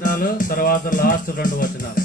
వచనాలు, తర్వాత లాస్ట్ 2 వచనాలు.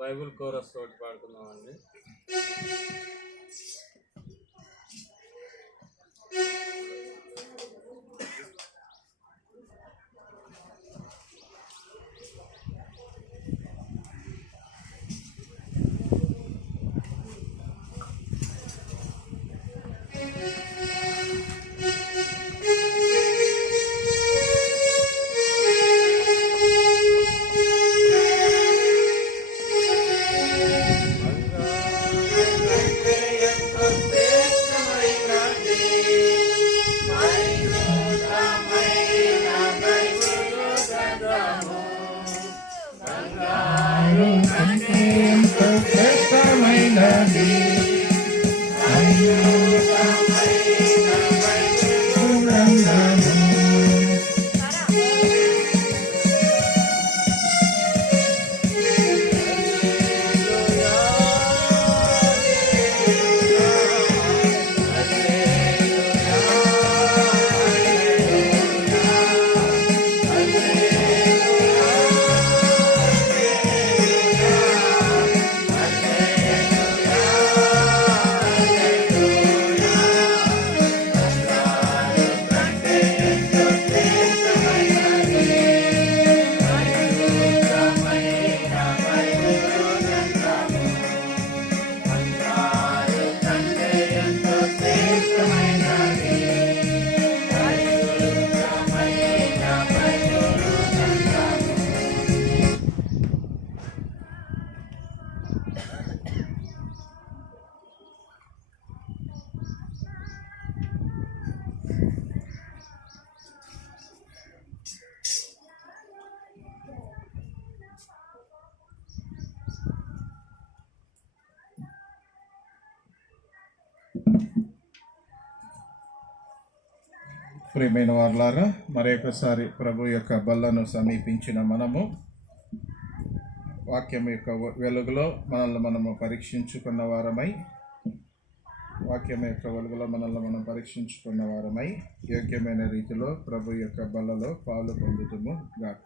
బైబుల్ కోరస్ తోటి పాడుకుందామండి. ప్రియమైన వారులారా, మరొకసారి ప్రభు యొక్క బల్లను సమీపించిన మనము వాక్యం యొక్క వెలుగులో మనల్ని మనము పరీక్షించుకున్న వారమై యోగ్యమైన రీతిలో ప్రభు యొక్క బల్లలో పాలు పొందుతుము గాక.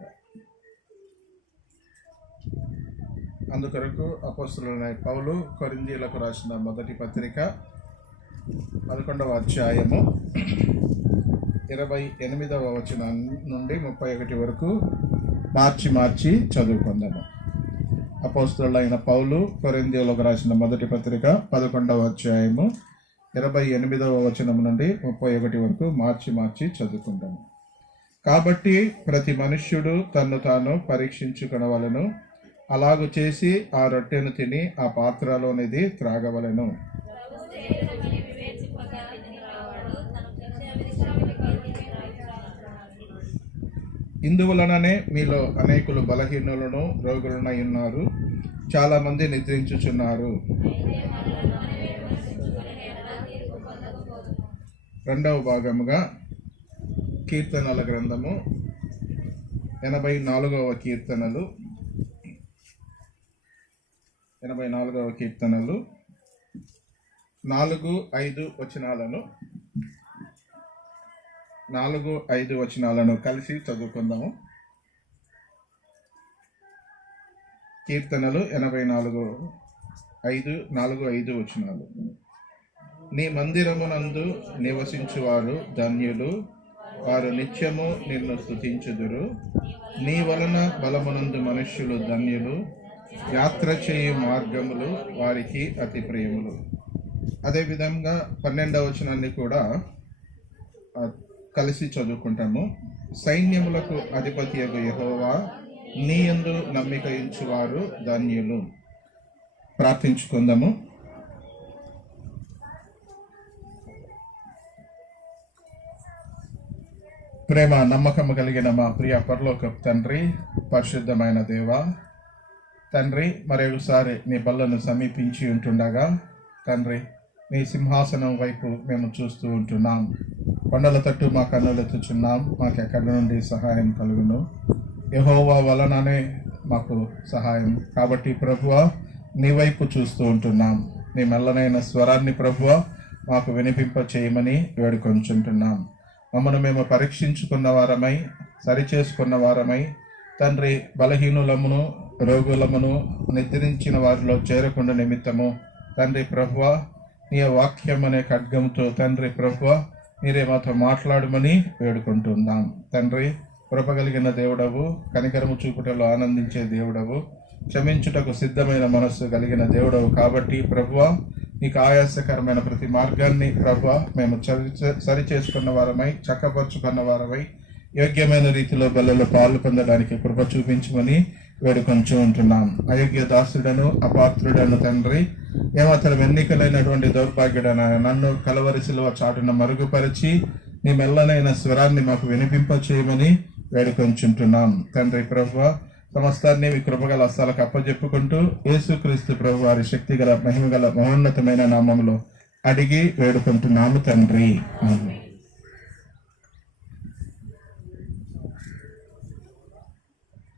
అందుకొరకు అపోస్తలుడైన పౌలు కొరింథీయులకు రాసిన మొదటి పత్రిక 11వ అధ్యాయము 28వ వచనం నుండి 31 వరకు మార్చి చదువుకుందాము. అపోస్తలుడైన పౌలు కొరింథీయులకు రాసిన మొదటి పత్రిక 11వ అధ్యాయము 28వ వచనం నుండి 31 వరకు మార్చి చదువుకుందాము. కాబట్టి ప్రతి మనుష్యుడు తన్ను తాను పరీక్షించుకొనవలెను, అలాగు చేసి ఆ రొట్టెను తిని ఆ పాత్రలోనిది త్రాగవలెను. ఇందువలననే మీలో అనేకులు బలహీనులను రోగులనై ఉన్నారు, చాలా మంది నిద్రించుచున్నారు. రెండవ భాగముగా కీర్తనల గ్రంథము 84వ కీర్తనలు 4-5 వచనాలను కలిసి చదువుకుందాము. కీర్తనలు 84:4-5 వచనాలు. నీ మందిరమునందు నివసించువారు ధన్యులు, వారు నిత్యము నిన్ను స్తుతించుదురు. నీ వలన బలమునందు మనుష్యులు ధన్యులు, యాత్ర చేయు మార్గములు వారికి అతి ప్రియములు. అదేవిధంగా 12వ వచనాన్ని కూడా కలిసి చదువుకుంటాము. సైన్యములకు అధిపతియగు యెహోవా, నీ యందు నమ్మిక ఉంచువారు ధన్యులు. ప్రార్థించుకుందాము. ప్రేమ నమ్మకము కలిగిన మా ప్రియ పరలోకపు తండ్రి, పరిశుద్ధమైన దేవ తండ్రి, మరొకసారి నీ బల్లను సమీపించి ఉంటుండగా తండ్రి, నీ సింహాసనం వైపు మేము చూస్తూ ఉంటున్నాం. కొండల తట్టు మా కన్నులెత్తుచున్నాం, మాకెక్కడి నుండి సహాయం కలుగును? యెహోవా వలననే మాకు సహాయం. కాబట్టి ప్రభువా, నీ వైపు చూస్తూ ఉంటున్నాం. నీ మెల్లనైన స్వరాన్ని ప్రభువా మాకు వినిపింప చేయమని వేడుకొంచుంటున్నాం. మమ్మను మేము పరీక్షించుకున్న వారమై సరిచేసుకున్న వారమై తండ్రి బలహీనులమును రోగులమును నిద్రించిన వారిలో చేరకుండా నిమిత్తము తండ్రి ప్రభువా నీ వాక్యం అనే ఖడ్గంతో తండ్రి ప్రభువా మీరే మాతో మాట్లాడమని వేడుకుంటున్నాం. తండ్రి కృపగలిగిన దేవుడవు, కనికరము చూపుటలో ఆనందించే దేవుడవు, క్షమించుటకు సిద్ధమైన మనస్సు కలిగిన దేవుడవు కాబట్టి ప్రభువా నీకు ఆయాసకరమైన ప్రతి మార్గాన్ని ప్రభువా మేము సరి చేసుకున్న వారమై చక్కపరుచుకున్న వారమై యోగ్యమైన రీతిలో బలలో పాలు పొందడానికి కృప చూపించమని వేడుకొంచు ఉంటున్నాం. అయోగ్య దాసుడను అపాత్రుడను తండ్రి ఏమాత్రం ఎన్నికలైనటువంటి దౌర్భాగ్యుడన నన్ను కలవరి సిలువ చాటున మరుగుపరిచి నీ మెల్లనైన స్వరాన్ని మాకు వినిపింప చేయమని వేడుకొంచుంటున్నాం. తండ్రి ప్రభువా సమస్తాన్ని మీ కృపగల హస్తాలకు అప్పజెప్పుకుంటూ యేసుక్రీస్తు ప్రభు వారి శక్తి గల మహిమగల మహోన్నతమైన నామములో అడిగి వేడుకుంటున్నాము తండ్రి.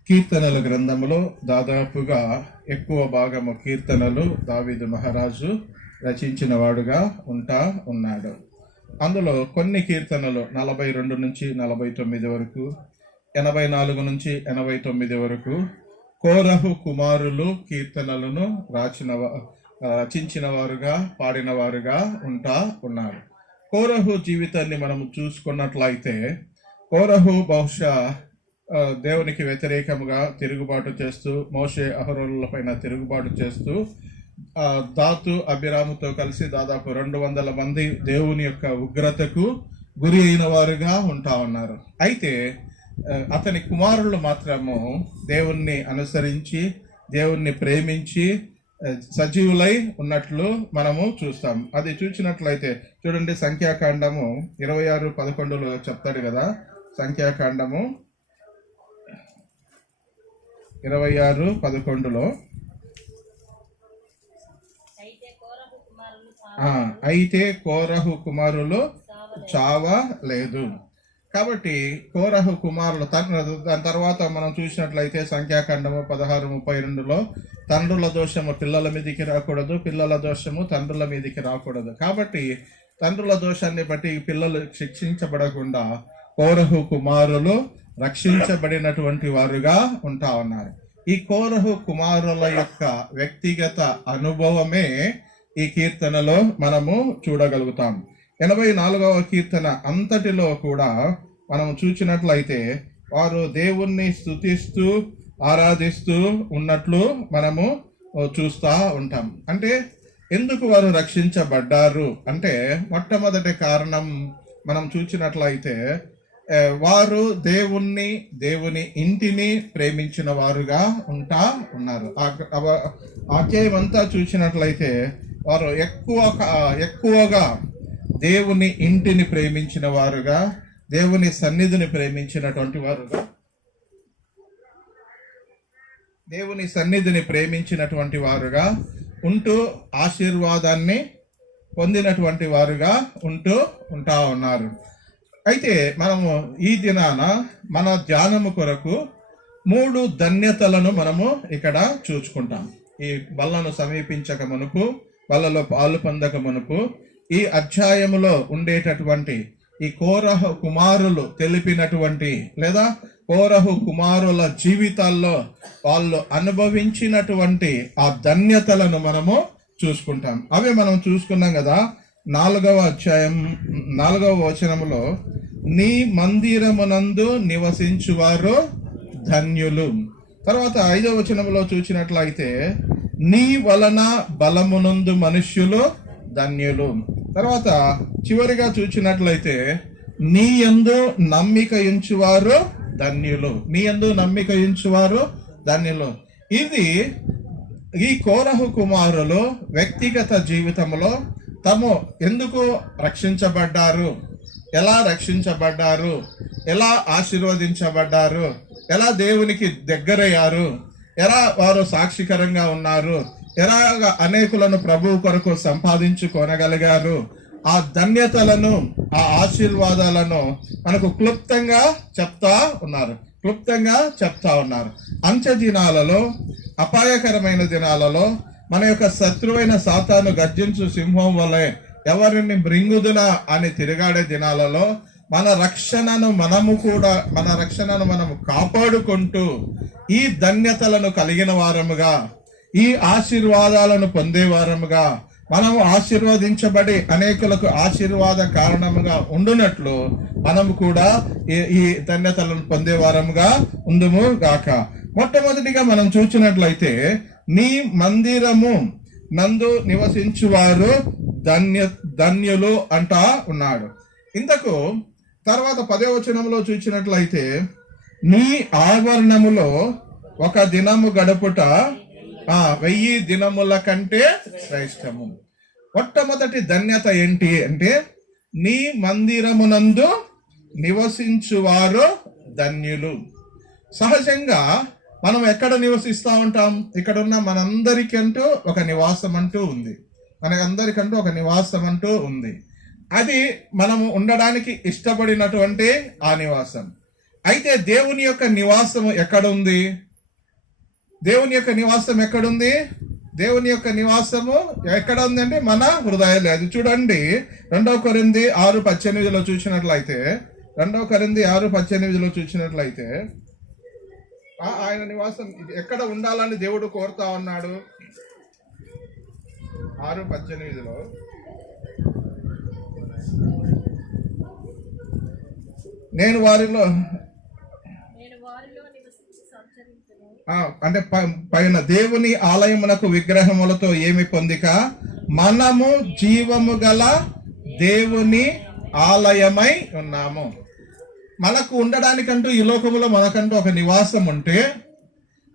కీర్తనల గ్రంథములో దాదాపుగా ఎక్కువ భాగము కీర్తనలు దావీదు మహారాజు రచించిన వాడుగా ఉన్నాడు. అందులో కొన్ని కీర్తనలు 42 నుంచి 49 వరకు, 84 నుంచి 89 వరకు కోరహు కుమారులు కీర్తనలను రచించిన వారుగా పాడిన వారుగా ఉన్నారు. కోరహు జీవితాన్ని మనం చూసుకున్నట్లయితే కోరహు బహుశా దేవునికి వ్యతిరేకముగా తిరుగుబాటు చేస్తూ మోషే అహరోనుల పైన తిరుగుబాటు చేస్తూ దాతు అభిరాముతో కలిసి దాదాపు 200 మంది దేవుని యొక్క ఉగ్రతకు గురి అయిన వారుగా ఉన్నారు. అయితే అతని కుమారులు మాత్రము దేవుణ్ణి అనుసరించి దేవుణ్ణి ప్రేమించి సజీవులై ఉన్నట్లు మనము చూస్తాం. అది చూసినట్లయితే చూడండి, సంఖ్యాకాండము 26:11 చెప్తాడు కదా. సంఖ్యాకాండము 26:11 అయితే కోరహు కుమారులు చావలేదు. కాబట్టి కోరహు కుమారులు దాని తర్వాత మనం చూసినట్లయితే సంఖ్యాకాండము 16:32 తండ్రుల దోషము పిల్లల మీదకి రాకూడదు, పిల్లల దోషము తండ్రుల మీదకి రాకూడదు. కాబట్టి తండ్రుల దోషాన్ని బట్టి పిల్లలు శిక్షించబడకుండా కోరహు కుమారులు రక్షించబడినటువంటి వారుగా ఉన్నారు. ఈ కోరహు కుమారుల యొక్క వ్యక్తిగత అనుభవమే ఈ కీర్తనలో మనము చూడగలుగుతాం. 84వ కీర్తన అంతటిలో కూడా మనం చూసినట్లయితే వారు దేవుణ్ణి స్తుతిస్తూ ఆరాధిస్తూ ఉన్నట్లు మనము చూస్తూ ఉంటాం. అంటే ఎందుకు వారు రక్షించబడ్డారు అంటే మొట్టమొదటి కారణం మనం చూసినట్లయితే వారు దేవుని ఇంటిని ప్రేమించిన వారుగా ఉన్నారు. అధ్యాయం అంతా చూసినట్లయితే వారు ఎక్కువగా దేవుని ఇంటిని ప్రేమించిన వారుగా, దేవుని సన్నిధిని ప్రేమించినటువంటి వారుగా, దేవుని సన్నిధిని ప్రేమించినటువంటి వారుగా ఉంటూ ఆశీర్వాదాన్ని పొందినటువంటి వారుగా ఉన్నారు. అయితే మనము ఈ దినాన మన ధ్యానము కొరకు 3 ధన్యతలను మనము ఇక్కడ చూసుకుంటాం. ఈ బల్లను సమీపించక మునుపు, బల్లలో పాలు పొందక మునుపు ఈ అధ్యాయములో ఉండేటటువంటి ఈ కోరహు కుమారులు తెలిపినటువంటి లేదా కోరహు కుమారుల జీవితాల్లో వాళ్ళు అనుభవించినటువంటి ఆ ధన్యతలను మనము చూసుకుంటాం. అవి మనం చూసుకున్నాం కదా. 4వ అధ్యాయం 4వ వచనములో నీ మందిరమునందు నివసించువారు ధన్యులు. తర్వాత 5వ వచనంలో చూసినట్లయితే నీ వలన బలమునందు మనుష్యులు ధన్యులు. తర్వాత చివరిగా చూసినట్లయితే నీ యందు నమ్మిక ఉంచువారు ధన్యులు. నీ యందు నమ్మిక ఉంచువారు ధన్యులు. ఇది ఈ కోరహు కుమారులు వ్యక్తిగత జీవితంలో తాము ఎందుకు రక్షించబడ్డారు, ఎలా రక్షించబడ్డారు, ఎలా ఆశీర్వదించబడ్డారు, ఎలా దేవునికి దగ్గరయ్యారు, ఎలా వారు సాక్షికరంగా ఉన్నారు, ఎలాగ అనేకులను ప్రభువు కొరకు సంపాదించుకొనగలిగారు, ఆ ధన్యతలను ఆ ఆశీర్వాదాలను మనకు క్లుప్తంగా చెప్తా ఉన్నారు. అంత్య దినాలలో, అపాయకరమైన దినాలలో మన యొక్క శత్రువైన సాతాను గర్జించు సింహం వలె ఎవరిని మృంగుదునా అని తిరిగాడే దినాలలో మన రక్షణను మనము కాపాడుకుంటూ ఈ ధన్యతలను కలిగిన వారముగా, ఈ ఆశీర్వాదాలను పొందేవారముగా, మనము ఆశీర్వదించబడి అనేకులకు ఆశీర్వాద కారణముగా ఉండునట్లు మనము కూడా ఈ ధన్యతలను పొందేవారముగా ఉందుము గాక. మొట్టమొదటిగా మనం చూసినట్లయితే, నీ మందిరము నందు నివసించువారు ధన్యులు అంటా ఉన్నాడు. ఇంతకు తర్వాత 10వ వచనంలో చూసినట్లయితే, నీ ఆవరణములో ఒక దినము గడుపుట 1000 దినముల కంటే శ్రేష్టము. మొట్టమొదటి ధన్యత ఏంటి అంటే, నీ మందిరమునందు నివసించువారు ధన్యులు. సహజంగా మనం ఎక్కడ నివసిస్తూ ఉంటాం? ఇక్కడ ఉన్న మనందరికంటూ ఒక నివాసం అంటూ ఉంది. మనకందరికంటూ ఒక నివాసం అంటూ ఉంది. అది మనము ఉండడానికి ఇష్టపడినటువంటి ఆ నివాసం. అయితే దేవుని యొక్క నివాసము ఎక్కడుంది? దేవుని యొక్క నివాసం ఎక్కడుంది? దేవుని యొక్క నివాసము ఎక్కడ ఉందంటే మన హృదయాలు. అది చూడండి, 2 కొరింథీ 6:18 చూసినట్లయితే, 2 కొరింథీ 6:18 చూసినట్లయితే ఆయన నివాసం ఎక్కడ ఉండాలని దేవుడు కోరుతా ఉన్నాడు. 6:18 నేను వారిలో అంటే పైన దేవుని ఆలయమునకు విగ్రహములతో ఏమి పొందిక, మనము జీవము గల దేవుని ఆలయమై ఉన్నాము. మనకు ఉండడానికంటూ ఈ లోకములో మనకంటూ ఒక నివాసం ఉంటే,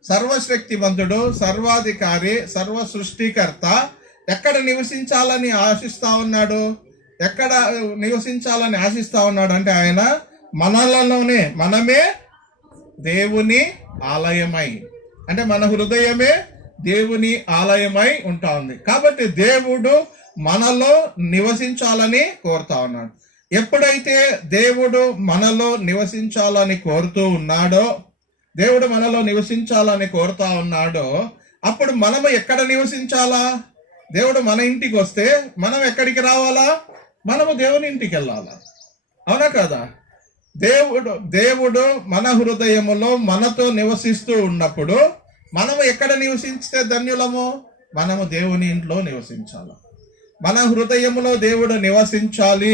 సర్వశక్తివంతుడు, సర్వాధికారి, సర్వ సృష్టికర్త ఎక్కడ నివసించాలని ఆశిస్తా ఉన్నాడు? ఎక్కడ నివసించాలని ఆశిస్తా ఉన్నాడు అంటే, ఆయన మనలలోనే, మనమే దేవుని ఆలయమై, అంటే మన హృదయమే దేవుని ఆలయమై ఉంటా ఉంది. కాబట్టి దేవుడు మనలో నివసించాలని కోరుతా ఉన్నాడు. ఎప్పుడైతే దేవుడు మనలో నివసించాలని కోరుతూ ఉన్నాడో, దేవుడు మనలో నివసించాలని కోరుతా ఉన్నాడో, అప్పుడు మనము ఎక్కడ నివసించాలా? దేవుడు మన ఇంటికి వస్తే మనం ఎక్కడికి రావాలా? మనము దేవుని ఇంటికి వెళ్ళాలా? అవునా కదా? దేవుడు మన హృదయములో మనతో నివసిస్తూ ఉన్నప్పుడు మనము ఎక్కడ నివసిస్తే ధన్యులము? మనము దేవుని ఇంట్లో నివసించాలి. మన హృదయములో దేవుడు నివసించాలి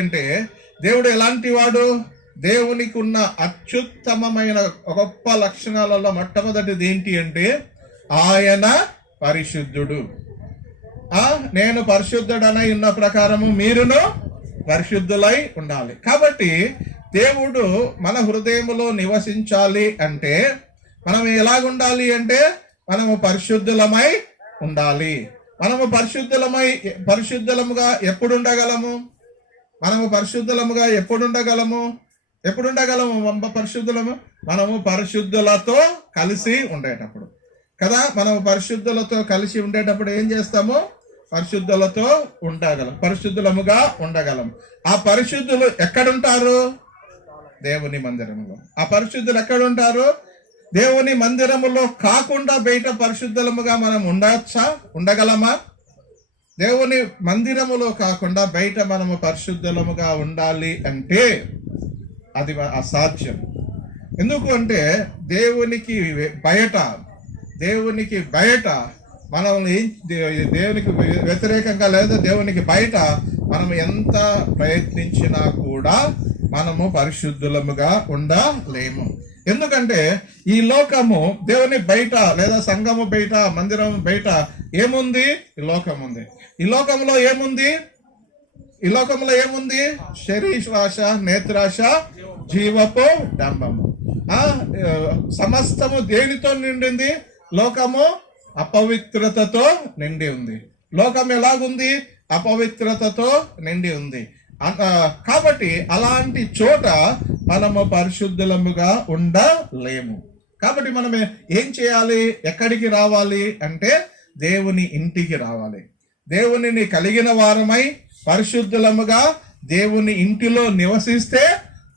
అంటే, దేవుడు ఎలాంటి వాడు? దేవునికి ఉన్న అత్యుత్తమమైన గొప్ప లక్షణాలలో మొట్టమొదటిది ఏంటి అంటే, ఆయన పరిశుద్ధుడు. నేను పరిశుద్ధుడనై ఉన్న ప్రకారము మీరును పరిశుద్ధులై ఉండాలి. కాబట్టి దేవుడు మన హృదయములో నివసించాలి అంటే మనం ఎలాగుండాలి అంటే, మనము పరిశుద్ధులమై ఉండాలి. మనము పరిశుద్ధులముగా ఎప్పుడు ఉండగలము? పరిశుద్ధులము మనము పరిశుద్ధులతో కలిసి ఉండేటప్పుడు కదా. మనము పరిశుద్ధులతో కలిసి ఉండేటప్పుడు ఏం చేస్తాము? పరిశుద్ధులముగా ఉండగలం. ఆ పరిశుద్ధులు ఎక్కడుంటారు? దేవుని మందిరములో. ఆ పరిశుద్ధులు ఎక్కడుంటారు? దేవుని మందిరములో కాకుండా బయట పరిశుద్ధులముగా మనం ఉండగలమా? దేవుని మందిరములో కాకుండా బయట మనము పరిశుద్ధులముగా ఉండాలి అంటే అది అసాధ్యం. ఎందుకు అంటే, దేవునికి బయట మనం దేవునికి వ్యతిరేకంగా లేదా దేవునికి బయట మనం ఎంత ప్రయత్నించినా కూడా మనము పరిశుద్ధులముగా ఉండలేము. ఎందుకంటే ఈ లోకము దేవుని బయట లేదా సంఘము బయట, మందిరం బయట ఏముంది? ఈ లోకం ఉంది. ఈ లోకంలో ఏముంది? శరీరాశ, నేత్రాశ, జీవపు డంబము. సమస్తము దేనితో నిండింది? లోకము అపవిత్రతతో నిండి ఉంది. లోకం ఎలాగుంది? అపవిత్రతతో నిండి ఉంది. కాబట్టి అలాంటి చోట మనము పరిశుద్ధులముగా ఉండలేము. కాబట్టి మనం ఏం చేయాలి? ఎక్కడికి రావాలి అంటే దేవుని ఇంటికి రావాలి. దేవునిని కలిగిన వారమై పరిశుద్ధులముగా దేవుని ఇంటిలో నివసిస్తే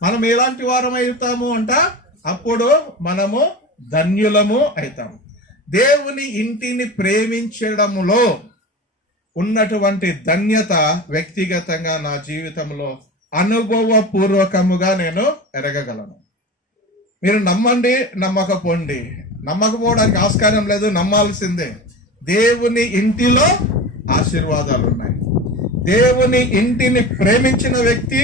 మనం ఎలాంటి వారం అవుతాము అంట? అప్పుడు మనము ధన్యులము అవుతాము. దేవుని ఇంటిని ప్రేమించడములో ఉన్నటువంటి ధన్యత వ్యక్తిగతంగా నా జీవితంలో అనుభవపూర్వకముగా నేను ఎరగగలను. మీరు నమ్మండి, నమ్మకపోండి, నమ్మకపోవడానికి ఆస్కారం లేదు, నమ్మాల్సిందే. దేవుని ఇంటిలో ఆశీర్వాదాలు ఉన్నాయి. దేవుని ఇంటిని ప్రేమించిన వ్యక్తి,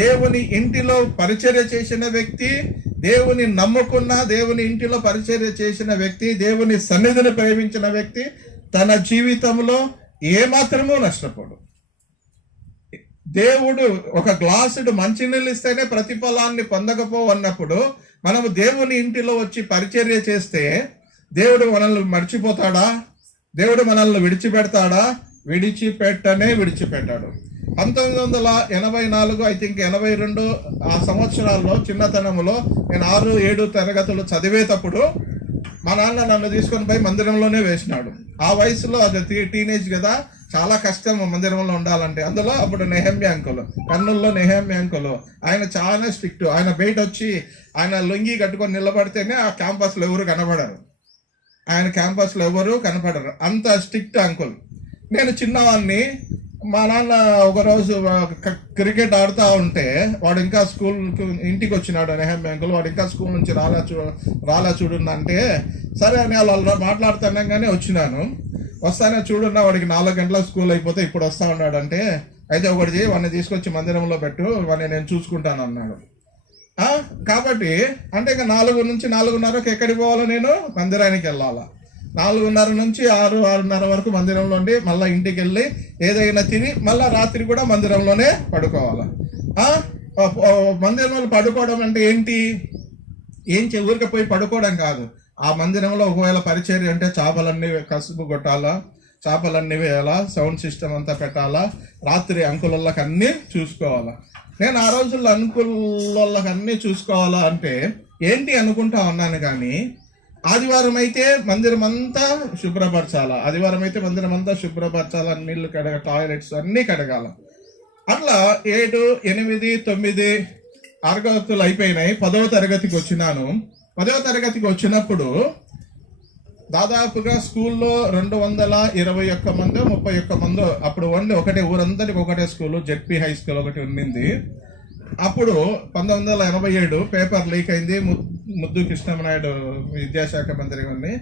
దేవుని ఇంటిలో పరిచర్య చేసిన వ్యక్తి, దేవుని నమ్ముకున్న దేవుని ఇంటిలో పరిచర్య చేసిన వ్యక్తి, దేవుని సన్నిధిని ప్రేమించిన వ్యక్తి తన జీవితంలో ఏమాత్రమూ నష్టపోడు. దేవుడు ఒక గ్లాసుడు మంచినీళ్ళు ఇస్తేనే ప్రతిఫలాన్ని పొందకపోవన్నప్పుడు మనము దేవుని ఇంటిలో వచ్చి పరిచర్య చేస్తే దేవుడు మనల్ని మర్చిపోతాడా? దేవుడు మనల్ని విడిచిపెడతాడా? విడిచిపెట్టాడు. 1984 ఐ థింక్ 82 ఆ సంవత్సరాల్లో చిన్నతనంలో నేను 6-7 తరగతులు చదివేటప్పుడు మా నాన్న నన్ను తీసుకొని పోయి మందిరంలోనే వేసినాడు. ఆ వయసులో అది టీనేజ్ కదా, చాలా కష్టం మందిరంలో ఉండాలంటే. అందులో అప్పుడు నెహమ్యా అంకుల్, కర్నూలులో నెహమ్యా అంకుల్, ఆయన చాలా స్ట్రిక్ట్. ఆయన బయట వచ్చి ఆయన లుంగి కట్టుకొని నిలబడితేనే ఆ క్యాంపస్లో ఎవరు కనబడరు. ఆయన క్యాంపస్లో ఎవరు కనపడరు, అంత స్ట్రిక్ట్ అంకుల్. నేను చిన్నవాడిని. మా నాన్న ఒకరోజు క్రికెట్ ఆడుతూ ఉంటే వాడు ఇంకా ఇంటికి వచ్చినాడు నెహమ్యా అంకుల్. వాడు ఇంకా స్కూల్ నుంచి రాలా చూడున్నా అంటే సరే అని వాళ్ళు మాట్లాడుతున్నాగానే వచ్చినాను. వస్తానే చూడున్నా, వాడికి 4 గంటలకు స్కూల్ అయిపోతే ఇప్పుడు వస్తా ఉన్నాడు అంటే, అయితే ఒకటి చేయి, వాడిని తీసుకొచ్చి మందిరంలో పెట్టు, వాడిని నేను చూసుకుంటాను అన్నాడు. కాబట్టి అంటే ఇంకా 4 నుంచి 4:30 ఎక్కడికి పోవాలో, నేను మందిరానికి వెళ్ళాలా. 4:30 నుంచి 6-6:30 వరకు మందిరంలో ఉండి మళ్ళీ ఇంటికి వెళ్ళి ఏదైనా తిని మళ్ళీ రాత్రి కూడా మందిరంలోనే పడుకోవాలా. మందిరంలో పడుకోవడం అంటే ఏంటి? ఊరికే పోయి పడుకోవడం కాదు. ఆ మందిరంలో ఒకవేళ పరిచర్య అంటే చేపలన్నీ కసుపు కొట్టాలా, చేపలన్నీ వేయాలా, సౌండ్ సిస్టమ్ అంతా పెట్టాలా, రాత్రి అంకులకి అన్నీ చూసుకోవాలా. నేను ఆ రోజుల్లో అంకులకి అన్నీ చూసుకోవాలా అంటే ఏంటి అనుకుంటా ఉన్నాను. కానీ ఆదివారం అయితే మందిరం అంతా శుభ్రపరచాలా, నీళ్లు టాయిలెట్స్ అన్నీ కడగాల. అట్లా 7, 8, 9 తరగతులు అయిపోయినాయి. 10వ తరగతికి వచ్చినాను. 10వ తరగతికి వచ్చినప్పుడు దాదాపుగా స్కూల్లో 221 మందో 31 మందో అప్పుడు ఒకటే ఊరందరికి ఒకటే స్కూలు, జెడ్పీ హై స్కూల్ ఒకటి ఉండింది. అప్పుడు 1987 పేపర్ లీక్ అయింది. ముద్దు కృష్ణమనాయుడు విద్యాశాఖ మంత్రి గారిని.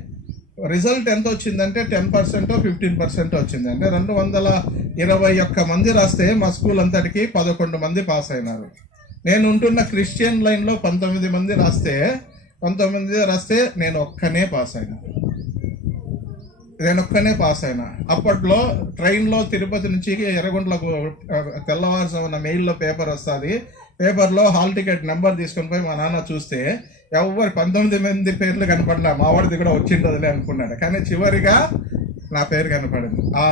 రిజల్ట్ ఎంత వచ్చిందంటే 10% 15% వచ్చింది. అంటే 221 మంది రాస్తే మా స్కూల్ అంతటికి 11 మంది పాస్ అయినారు. నేను ఉంటున్న క్రిస్టియన్ లైన్లో 19 మంది రాస్తే నేను ఒక్కనే పాస్ అయినా. అప్పట్లో ట్రైన్లో తిరుపతి నుంచి ఎర్రగుంట్లకు తెల్లవారుజామున మెయిల్లో పేపర్ వస్తుంది. పేపర్లో హాల్ టికెట్ నెంబర్ తీసుకొని పోయి మా నాన్న చూస్తే ఎవరు 19 మంది పేర్లు కనపడినా మావాడిది కూడా వచ్చిండదులే అనుకున్నాడు. కానీ చివరిగా నా పేరు కనపడింది. ఆ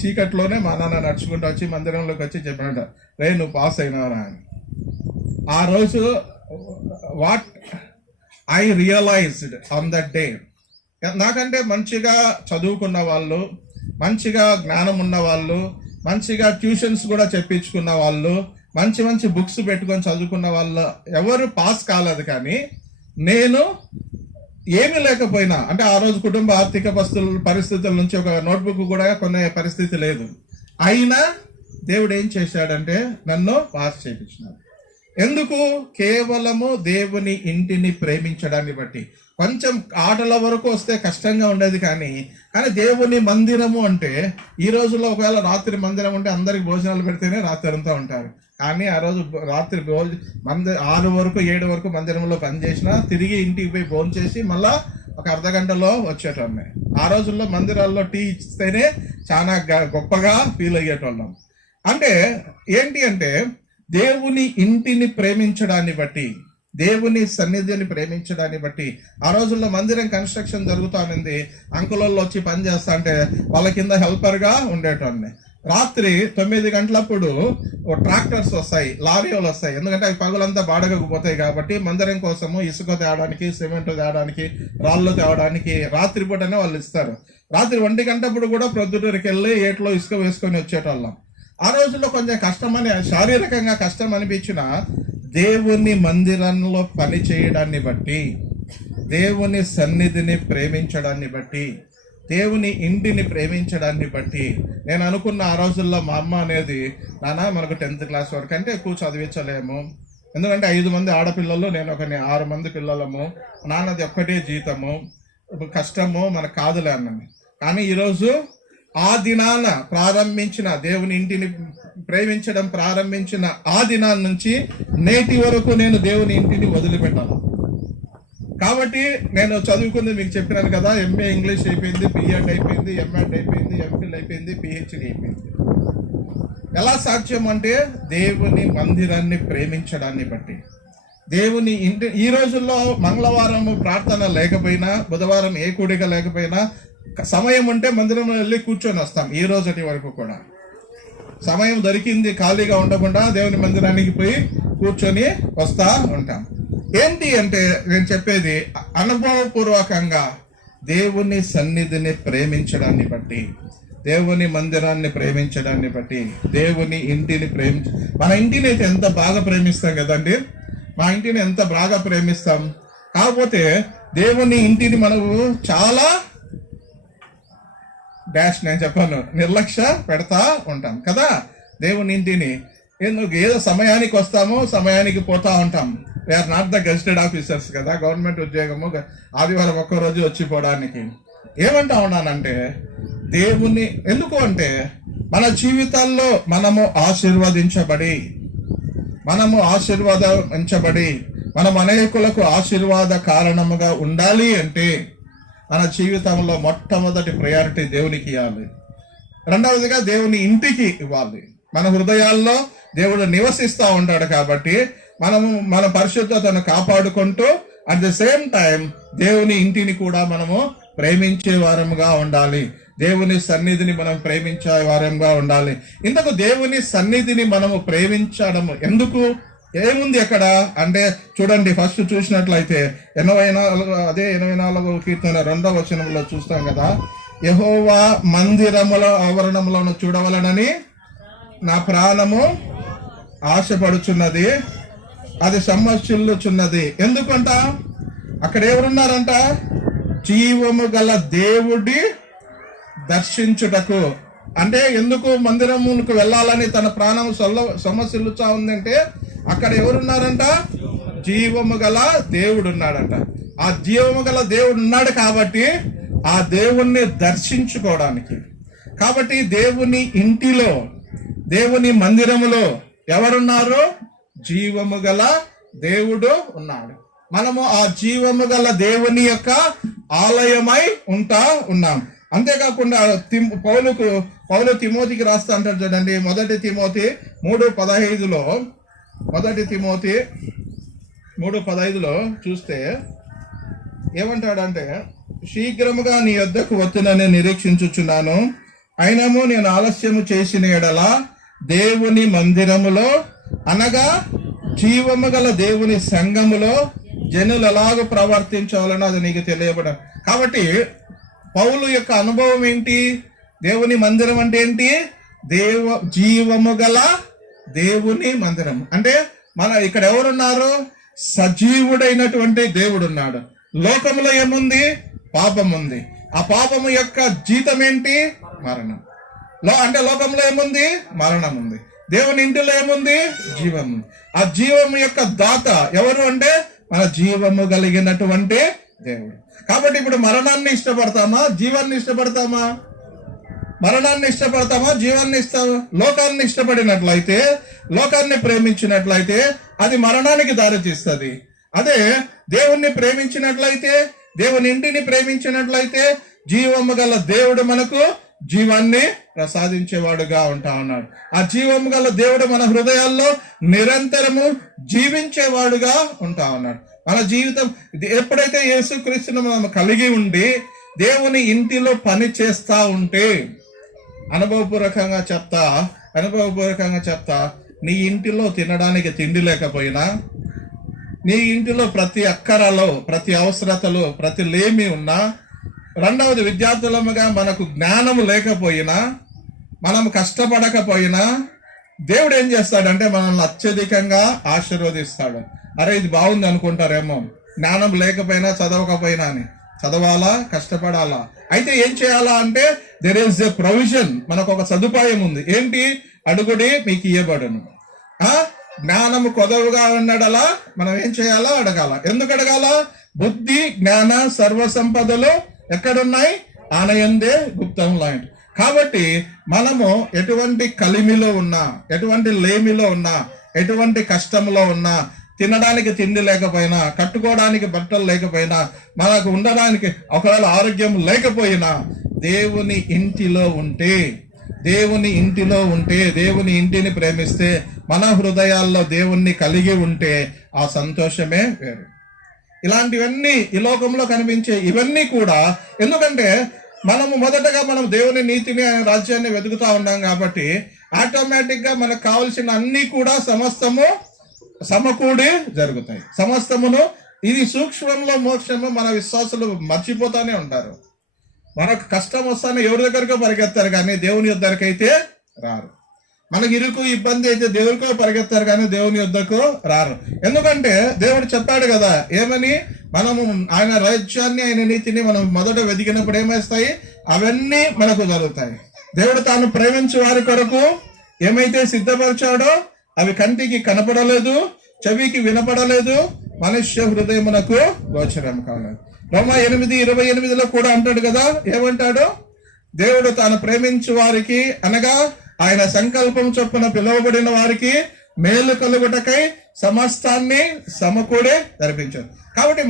చీకట్లోనే మా నాన్న నడుచుకుంటూ వచ్చి మందిరంలోకి వచ్చి చెప్పినాడు, రే నువ్వు పాస్ అయినారా అని. ఆ రోజు what I realised on that day, నాకంటే మంచిగా చదువుకున్న వాళ్ళు, మంచిగా జ్ఞానం ఉన్న వాళ్ళు, మంచిగా ట్యూషన్స్ కూడా చెప్పించుకున్న వాళ్ళు, మంచి బుక్స్ పెట్టుకొని చదువుకున్న వాళ్ళు ఎవరు పాస్ కాలేదు. కానీ నేను ఏమీ లేకపోయినా, అంటే ఆ రోజు కుటుంబ ఆర్థిక పరిస్థితుల నుంచి ఒక నోట్బుక్ కూడా కొనే పరిస్థితి లేదు. అయినా దేవుడు ఏం చేశాడంటే నన్ను పాస్ చేయించినాడు. ఎందుకు? కేవలము దేవుని ఇంటిని ప్రేమించడాన్ని బట్టి. కొంచెం ఆటల వరకు వస్తే కష్టంగా ఉండేది. కానీ దేవుని మందిరము అంటే, ఈ రోజుల్లో ఒకవేళ రాత్రి మందిరం ఉంటే అందరికి భోజనాలు పెడితేనే రాత్రి అంతా ఉంటారు. కానీ ఆ రోజు రాత్రి 6 వరకు 7 వరకు మందిరంలో పనిచేసినా తిరిగి ఇంటికి పోయి భోజనం చేసి మళ్ళా ఒక అర్ధగంటలో వచ్చేటోళ్ళమే. ఆ రోజుల్లో మందిరాల్లో టీ ఇస్తేనే చాలా గొప్పగా ఫీల్ అయ్యేటోళ్ళం. అంటే ఏంటి అంటే దేవుని ఇంటిని ప్రేమించడాన్ని బట్టి, దేవుని సన్నిధిని ప్రేమించడాన్ని బట్టి. ఆ రోజుల్లో మందిరం కన్స్ట్రక్షన్ జరుగుతానింది. అంకులలో వచ్చి పని చేస్తా అంటే వాళ్ళ కింద హెల్పర్గా ఉండేటోన్ని. రాత్రి 9 గంటలప్పుడు ట్రాక్టర్స్ వస్తాయి, లారీలు వస్తాయి. ఎందుకంటే అవి పగులంతా బాడగకు పోతాయి కాబట్టి మందిరం కోసము ఇసుక తేవడానికి, సిమెంట్ తేవడానికి, రాళ్ళు తేవడానికి రాత్రిపూటనే వాళ్ళు ఇస్తారు. రాత్రి 1 గంటప్పుడు కూడా ప్రొద్దుటూరికి వెళ్ళి ఏట్లో ఇసుక వేసుకొని వచ్చేటోళ్ళం. ఆ రోజుల్లో కొంచెం కష్టమని, శారీరకంగా కష్టం అనిపించిన దేవుని మందిరంలో పని చేయడాన్ని బట్టి, దేవుని సన్నిధిని ప్రేమించడాన్ని బట్టి, దేవుని ఇంటిని ప్రేమించడాన్ని బట్టి నేను అనుకున్న ఆ రోజుల్లో మా అమ్మ అనేది, నాన్న మనకు 10th క్లాస్ వరకు అంటే ఎక్కువ చదివించలేము, ఎందుకంటే 5 మంది ఆడపిల్లలు, నేను ఒక 6 మంది పిల్లలము, నాన్నది ఒక్కటే జీతము, కష్టము మనకు కాదులే అన్నది. కానీ ఈరోజు ఆ దినాన ప్రారంభించిన దేవుని ఇంటిని ప్రేమించడం ప్రారంభించిన ఆ దినాల నుంచి నేటి వరకు నేను దేవుని ఇంటిని వదిలిపెట్టాను. కాబట్టి నేను చదువుకుంది మీకు చెప్పినాను కదా, ఎంఏ ఇంగ్లీష్ అయిపోయింది, బిఎడ్ అయిపోయింది, ఎంఎడ్ అయిపోయింది, ఎంఫిల్ అయిపోయింది, పిహెచ్డి అయిపోయింది. ఎలా సాధ్యం అంటే దేవుని మందిరాన్ని ప్రేమించడాన్ని బట్టి. దేవుని ఇంటి ఈ రోజుల్లో మంగళవారం ప్రార్థన లేకపోయినా, బుధవారం ఏ కూడిక లేకపోయినా, సమయం ఉంటే మందిరంలో వెళ్ళి కూర్చొని వస్తాం. ఈ రోజుటి వరకు కూడా సమయం దొరికింది, ఖాళీగా ఉండకుండా దేవుని మందిరానికి పోయి కూర్చొని వస్తా ఉంటాం. ఏంటి అంటే నేను చెప్పేది అనుభవపూర్వకంగా దేవుని సన్నిధిని ప్రేమించడాన్ని బట్టి, దేవుని మందిరాన్ని ప్రేమించడాన్ని బట్టి, దేవుని ఇంటిని మన ఇంటిని అయితే ఎంత బాగా ప్రేమిస్తాం కదండి, మా ఇంటిని ఎంత బాగా ప్రేమిస్తాం. కాకపోతే దేవుని ఇంటిని మనము చాలా నేను చెప్పాను నిర్లక్ష్య పెడతా ఉంటాం కదా. దేవుని ఇంటిని ఏదో సమయానికి వస్తాము, సమయానికి పోతా ఉంటాం. We are not the gazetted officers కదా, గవర్నమెంట్ ఉద్యోగము ఆదివారం ఒక్కరోజు వచ్చిపోవడానికి. ఏమంటా ఉన్నానంటే దేవుని ఎందుకు అంటే మన జీవితాల్లో మనము ఆశీర్వదించబడి మనం అనేకులకు ఆశీర్వాద కారణముగా ఉండాలి అంటే మన జీవితంలో మొట్టమొదటి ప్రయారిటీ దేవునికి ఇవ్వాలి. రెండవదిగా దేవుని ఇంటికి ఇవ్వాలి. మన హృదయాల్లో దేవుడు నివసిస్తూ ఉంటాడు కాబట్టి మన పరిశుద్ధతను కాపాడుకుంటూ అట్ ద సేమ్ టైం దేవుని ఇంటిని కూడా మనము ప్రేమించే వారంగా ఉండాలి. దేవుని సన్నిధిని మనం ప్రేమించే వారంగా ఉండాలి. ఇంతకు దేవుని సన్నిధిని మనము ప్రేమించడం ఎందుకు, ఏముంది అక్కడ అంటే చూడండి. ఫస్ట్ చూసినట్లయితే 84వ కీర్తన 2వ వచనంలో చూస్తాం కదా, యెహోవా మందిరముల ఆవరణములను చూడవలనని నా ప్రాణము ఆశపడుచున్నది, అది సమ్మసిల్లుచున్నది. ఎందుకంట అక్కడ ఎవరున్నారంట, జీవము గల దేవుడి దర్శించుటకు. అంటే ఎందుకు మందిరములకు వెళ్ళాలని తన ప్రాణం సొమ్మసిల్లుచా ఉందంటే అక్కడ ఎవరున్నారంట, జీవము గల దేవుడు ఉన్నాడంట. ఆ జీవము గల దేవుడు ఉన్నాడు కాబట్టి ఆ దేవుణ్ణి దర్శించుకోవడానికి. కాబట్టి దేవుని ఇంటిలో, దేవుని మందిరములో ఎవరున్నారు, జీవము గల దేవుడు ఉన్నాడు. మనము ఆ జీవము గల దేవుని యొక్క ఆలయమై ఉన్నాం. అంతేకాకుండా పౌలు తిమోతికి రాస్తా అంటాడు చూడండి, 1 తిమోతి 3:15లో 1 తిమోతి 3:15లో చూస్తే ఏమంటాడంటే, శీఘ్రముగా నీ యొద్దకు వచ్చునని నిరీక్షించుచున్నాను, అయినము నేను ఆలస్యము చేసిన ఎడల దేవుని మందిరములో అనగా జీవము గల దేవుని సంఘములో జనులు ఎలాగ ప్రవర్తించాలనో అది నీకు తెలియబడ. కాబట్టి పౌలు యొక్క అనుభవం ఏంటి, దేవుని మందిరం అంటే ఏంటి, జీవము గల దేవుని మందిరం. అంటే మన ఇక్కడ ఎవరున్నారు, సజీవుడైనటువంటి దేవుడు ఉన్నాడు. లోకంలో ఏముంది, పాపం ఉంది. ఆ పాపము యొక్క జీతం ఏంటి, మరణం. అంటే లోకంలో ఏముంది, మరణం ఉంది. దేవుని ఇంటిలో ఏముంది, జీవం ఉంది. ఆ జీవము యొక్క దాత ఎవరు అంటే మన జీవము కలిగినటువంటి దేవుడు. కాబట్టి ఇప్పుడు మరణాన్ని ఇష్టపడతామా, జీవాన్ని ఇష్టపడతామా? మరణాన్ని ఇష్టపడతామా, జీవాన్ని లోకాన్ని ఇష్టపడినట్లయితే, లోకాన్ని ప్రేమించినట్లయితే అది మరణానికి దారితీస్తుంది. అదే దేవుణ్ణి ప్రేమించినట్లయితే, దేవుని ఇంటిని ప్రేమించినట్లయితే జీవము గల దేవుడు మనకు జీవాన్ని ప్రసాదించేవాడుగా ఉంటా ఉన్నాడు. ఆ జీవము గల దేవుడు మన హృదయాల్లో నిరంతరము జీవించేవాడుగా ఉంటా ఉన్నాడు. మన జీవితం ఎప్పుడైతే యేసుక్రీస్తును మనం కలిగి ఉండి దేవుని ఇంటిలో పని చేస్తా ఉంటే, అనుభవపూర్వకంగా చెప్తా, నీ ఇంటిలో తినడానికి తిండి లేకపోయినా, నీ ఇంటిలో ప్రతి అక్కరలో, ప్రతి అవసరతలో, ప్రతి లేమి ఉన్నా, రెండవది విద్యార్థులముగా మనకు జ్ఞానం లేకపోయినా, మనం కష్టపడకపోయినా, దేవుడు ఏం చేస్తాడంటే మనల్ని అత్యధికంగా ఆశీర్వదిస్తాడు. అరే ఇది బాగుంది అనుకుంటారేమో, జ్ఞానం లేకపోయినా చదవకపోయినా అని. చదవాలా, కష్టపడాలా. అయితే ఏం చేయాలా అంటే దెర్ ఈస్ ఎ ప్రొవిజన్, మనకు ఒక సదుపాయం ఉంది. ఏంటి? అడుగుడి మీకు ఇయ్యబడును. జ్ఞానము కొదవుగా ఉన్నడలా మనం ఏం చేయాలా? అడగాల. ఎందుకు అడగాల? బుద్ధి జ్ఞాన సర్వ సంపదలు ఎక్కడున్నాయి? ఆనయందే గుప్తం లాంటి. కాబట్టి మనము ఎటువంటి కలిమిలో ఉన్నా, ఎటువంటి లేమిలో ఉన్నా, ఎటువంటి కష్టంలో ఉన్నా, తినడానికి తిండి లేకపోయినా, కట్టుకోవడానికి బట్టలు లేకపోయినా, మనకు ఉండడానికి ఒకవేళ ఆరోగ్యం లేకపోయినా, దేవుని ఇంటిలో ఉంటే, దేవుని ఇంటిని ప్రేమిస్తే, మన హృదయాల్లో దేవుణ్ణి కలిగి ఉంటే ఆ సంతోషమే వేరు. ఇలాంటివన్నీ ఈ లోకంలో కనిపించే ఇవన్నీ కూడా ఎందుకంటే మొదటగా మనం దేవుని నీతిని, ఆయన రాజ్యాన్ని వెతుకుతా ఉన్నాం కాబట్టి ఆటోమేటిక్ గా మనకు కావాల్సిన అన్ని కూడా సమస్తము సమకూడి జరుగుతాయి. సమస్తమును ఇది సూక్ష్మంలో మోక్షంలో మన విశ్వాసులు మర్చిపోతానే ఉంటారు. మనకు కష్టం వస్తానే ఎవరి దగ్గరకు పరిగెత్తారు కానీ దేవుని యొద్దకైతే రారు. మనకి ఇరుకు ఇబ్బంది అయితే దేవునికో పరిగెత్తారు కానీ దేవుని యొద్దకు రారు. ఎందుకంటే దేవుడు చెప్పాడు కదా, ఏమని? మనము ఆయన రాజ్యాన్ని, ఆయన నీతిని మనం మొదట వెతికినప్పుడు ఏమేస్తాయి? అవన్నీ మనకు జరుగుతాయి. దేవుడు తాను ప్రేమించే వారి కొరకు ఏమైతే సిద్ధపరిచాడో అవి కంటికి కనపడలేదు, చెవికి వినపడలేదు, మనుష్య హృదయమునకు గోచరం కాలేదు. రోమా 8:28 కూడా అంటాడు కదా, ఏమంటాడు? దేవుడు తాను ప్రేమించు వారికి అనగా ఆయన సంకల్పం చొప్పున పిలువబడిన వారికి మేలు కలుగుటకై సమస్తాన్ని సమకూడే జరిపించారు. కాబట్టి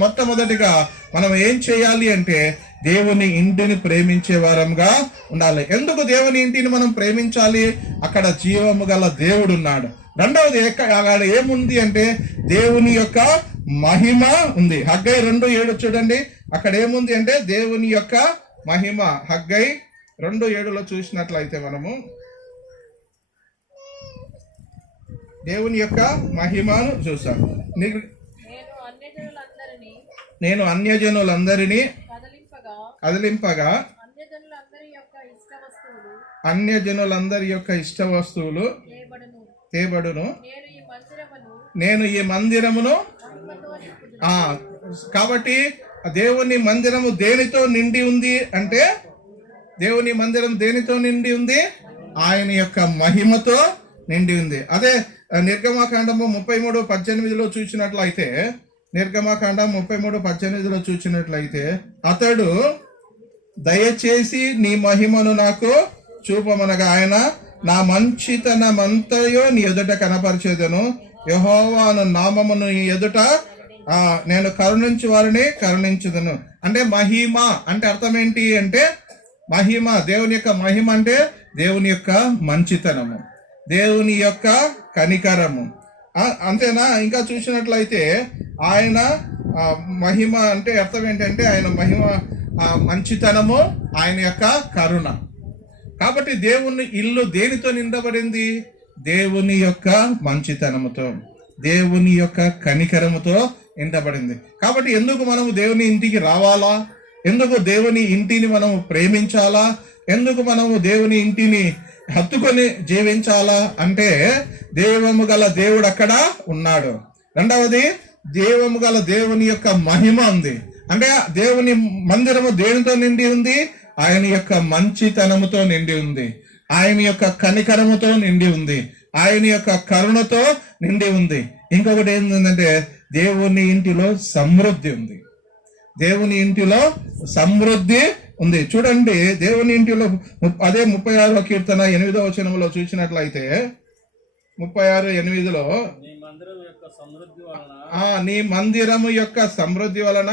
మొట్టమొదటిగా మనం ఏం చేయాలి అంటే దేవుని ఇంటిని ప్రేమించే వారంగా ఉండాలి. ఎందుకు దేవుని ఇంటిని మనం ప్రేమించాలి? అక్కడ జీవము గల దేవుడు ఉన్నాడు. రెండవది అక్కడ ఏముంది అంటే దేవుని యొక్క మహిమ ఉంది. హగ్గై 2:7 చూడండి, అక్కడ ఏముంది అంటే దేవుని యొక్క మహిమ. హగ్గై 2:7 చూసినట్లయితే మనము దేవుని యొక్క మహిమను చూసాం. నేను అన్యజనులందరినీ కదిలింపగా అన్యజనులందరి యొక్క ఇష్ట వస్తువులు తేబడును. నేను ఈ మందిరమును కాబట్టి దేవుని మందిరము దేనితో నిండి ఉంది అంటే, దేవుని మందిరం దేనితో నిండి ఉంది? ఆయన యొక్క మహిమతో నిండి ఉంది. అదే నిర్గమకాండము 33:18 చూసినట్లయితే, నిర్గమకాండం 33:18 చూసినట్లయితే, అతడు దయచేసి నీ మహిమను నాకు చూపమనగా ఆయన నా మంచితనమంతయో నీ ఎదుట కనపరిచేదను, యెహోవా నామమును నీ ఎదుట నేను కరుణించు వారిని కరుణించుదను. అంటే మహిమ అంటే అర్థం ఏంటి అంటే, మహిమ, దేవుని యొక్క మహిమ అంటే దేవుని యొక్క మంచితనము, దేవుని యొక్క కనికరము. అంతేనా? ఇంకా చూసినట్లయితే ఆయన మహిమ అంటే అర్థం ఏంటంటే ఆయన మహిమ మంచితనము, ఆయన యొక్క కరుణ. కాబట్టి దేవుని ఇల్లు దేనితో నిండబడింది? దేవుని యొక్క మంచితనముతో, దేవుని యొక్క కనికరముతో నిండబడింది. కాబట్టి ఎందుకు మనము దేవుని ఇంటికి రావాలా? ఎందుకు దేవుని ఇంటిని మనము ప్రేమించాలా? ఎందుకు మనము దేవుని ఇంటిని హత్తుకొని జీవించాలా అంటే, దేవము గల దేవుడు అక్కడ ఉన్నాడు. రెండవది, దేవము గల దేవుని యొక్క మహిమ ఉంది. అంటే దేవుని మందిరము దేనితో నిండి ఉంది? ఆయన యొక్క మంచితనముతో నిండి ఉంది, ఆయన యొక్క కనికరముతో నిండి ఉంది, ఆయన యొక్క కరుణతో నిండి ఉంది. ఇంకొకటి ఏంటంటే దేవుని ఇంటిలో సమృద్ధి ఉంది. దేవుని ఇంటిలో సమృద్ధి ఉంది. చూడండి, దేవుని ఇంటిలో అదే 36వ కీర్తన 8వ వచనంలో చూసినట్లయితే 36:8 నీ మందిరము యొక్క సమృద్ధి వలన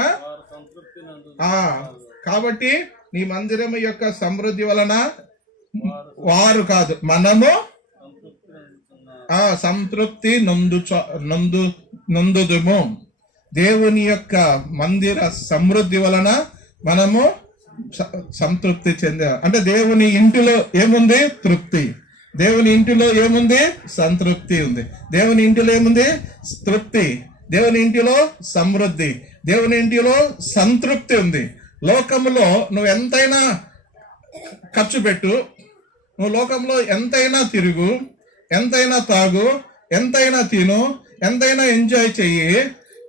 కాబట్టి నీ మందిరము యొక్క సమృద్ధి వలన వారు కాదు మనము సంతృప్తి నొందుదుము. దేవుని యొక్క మందిర సమృద్ధి వలన మనము సంతృప్తి చెందా. అంటే దేవుని ఇంటిలో ఏముంది? తృప్తి. దేవుని ఇంటిలో ఏముంది? సంతృప్తి ఉంది. దేవుని ఇంటిలో ఏముంది? తృప్తి. దేవుని ఇంటిలో సమృద్ధి, దేవుని ఇంటిలో సంతృప్తి ఉంది. లోకంలో నువ్వు ఎంతైనా ఖర్చు పెట్టు, నువ్వు లోకంలో ఎంతైనా తిరుగు, ఎంతైనా తాగు, ఎంతైనా తిను, ఎంతైనా ఎంజాయ్ చెయ్యి,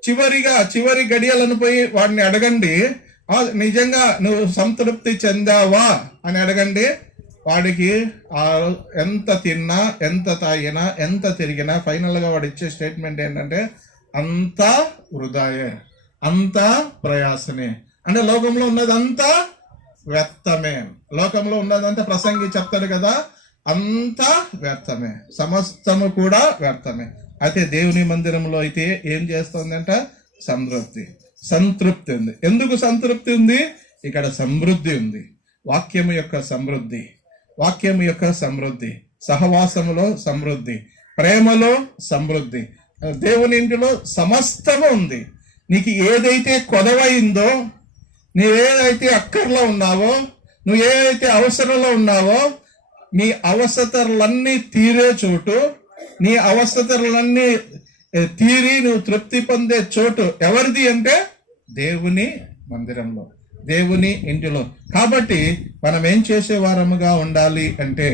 చివరి గడియలను పోయి వాడిని అడగండి, నిజంగా నువ్వు సంతృప్తి చెందావా అని అడగండి. వాడికి ఎంత తిన్నా, ఎంత తాగినా, ఎంత తిరిగినా ఫైనల్గా వాడు ఇచ్చే స్టేట్మెంట్ ఏంటంటే అంతా వృధాయే, అంతా ప్రయాసనే. అంటే లోకంలో ఉన్నదంతా వ్యర్థమే. లోకంలో ఉన్నదంతా ప్రసంగి చెప్తాడు కదా, అంతా వ్యర్థమే, సమస్తము కూడా వ్యర్థమే. అయితే దేవుని మందిరంలో అయితే ఏం చేస్తుందంట? సంతృప్తి ఉంది. ఎందుకు సంతృప్తి ఉంది? ఇక్కడ సమృద్ధి ఉంది. వాక్యము యొక్క సమృద్ధి, సహవాసములో సమృద్ధి, ప్రేమలో సమృద్ధి, దేవుని ఇంటిలో సమస్తము ఉంది. నీకు ఏదైతే కొదవైందో, నువ్వేదైతే అక్కర్లో ఉన్నావో, నువ్వు ఏదైతే అవసరంలో ఉన్నావో, నీ అవసరతలన్నీ తీరే చోటు, నీ అవసరతలన్నీ తీరి నువ్వు తృప్తి పొందే చోటు ఎవరిది అంటే దేవుని మందిరంలో, దేవుని ఇంటిలో. కాబట్టి మనం ఏం చేసేవారముగా ఉండాలి అంటే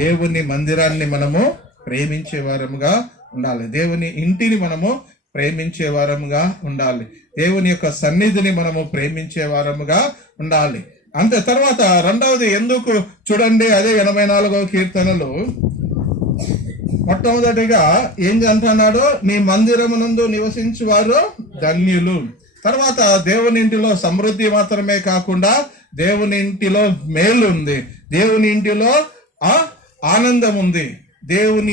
దేవుని మందిరాన్ని మనము ప్రేమించేవారముగా ఉండాలి, దేవుని ఇంటిని మనము ప్రేమించేవారముగా ఉండాలి, దేవుని యొక్క సన్నిధిని మనము ప్రేమించేవారముగా ఉండాలి. అంతే. తర్వాత రెండవది ఎందుకు చూడండి, అదే 84వ కీర్తనలు మొట్టమొదటిగా ఏం అంటున్నాడు? నీ మందిరమునందు నివసించు వారు ధన్యులు. తర్వాత దేవుని ఇంటిలో సమృద్ధి మాత్రమే కాకుండా దేవుని ఇంటిలో మేలు ఉంది, దేవుని ఇంటిలో ఆనందం ఉంది, దేవుని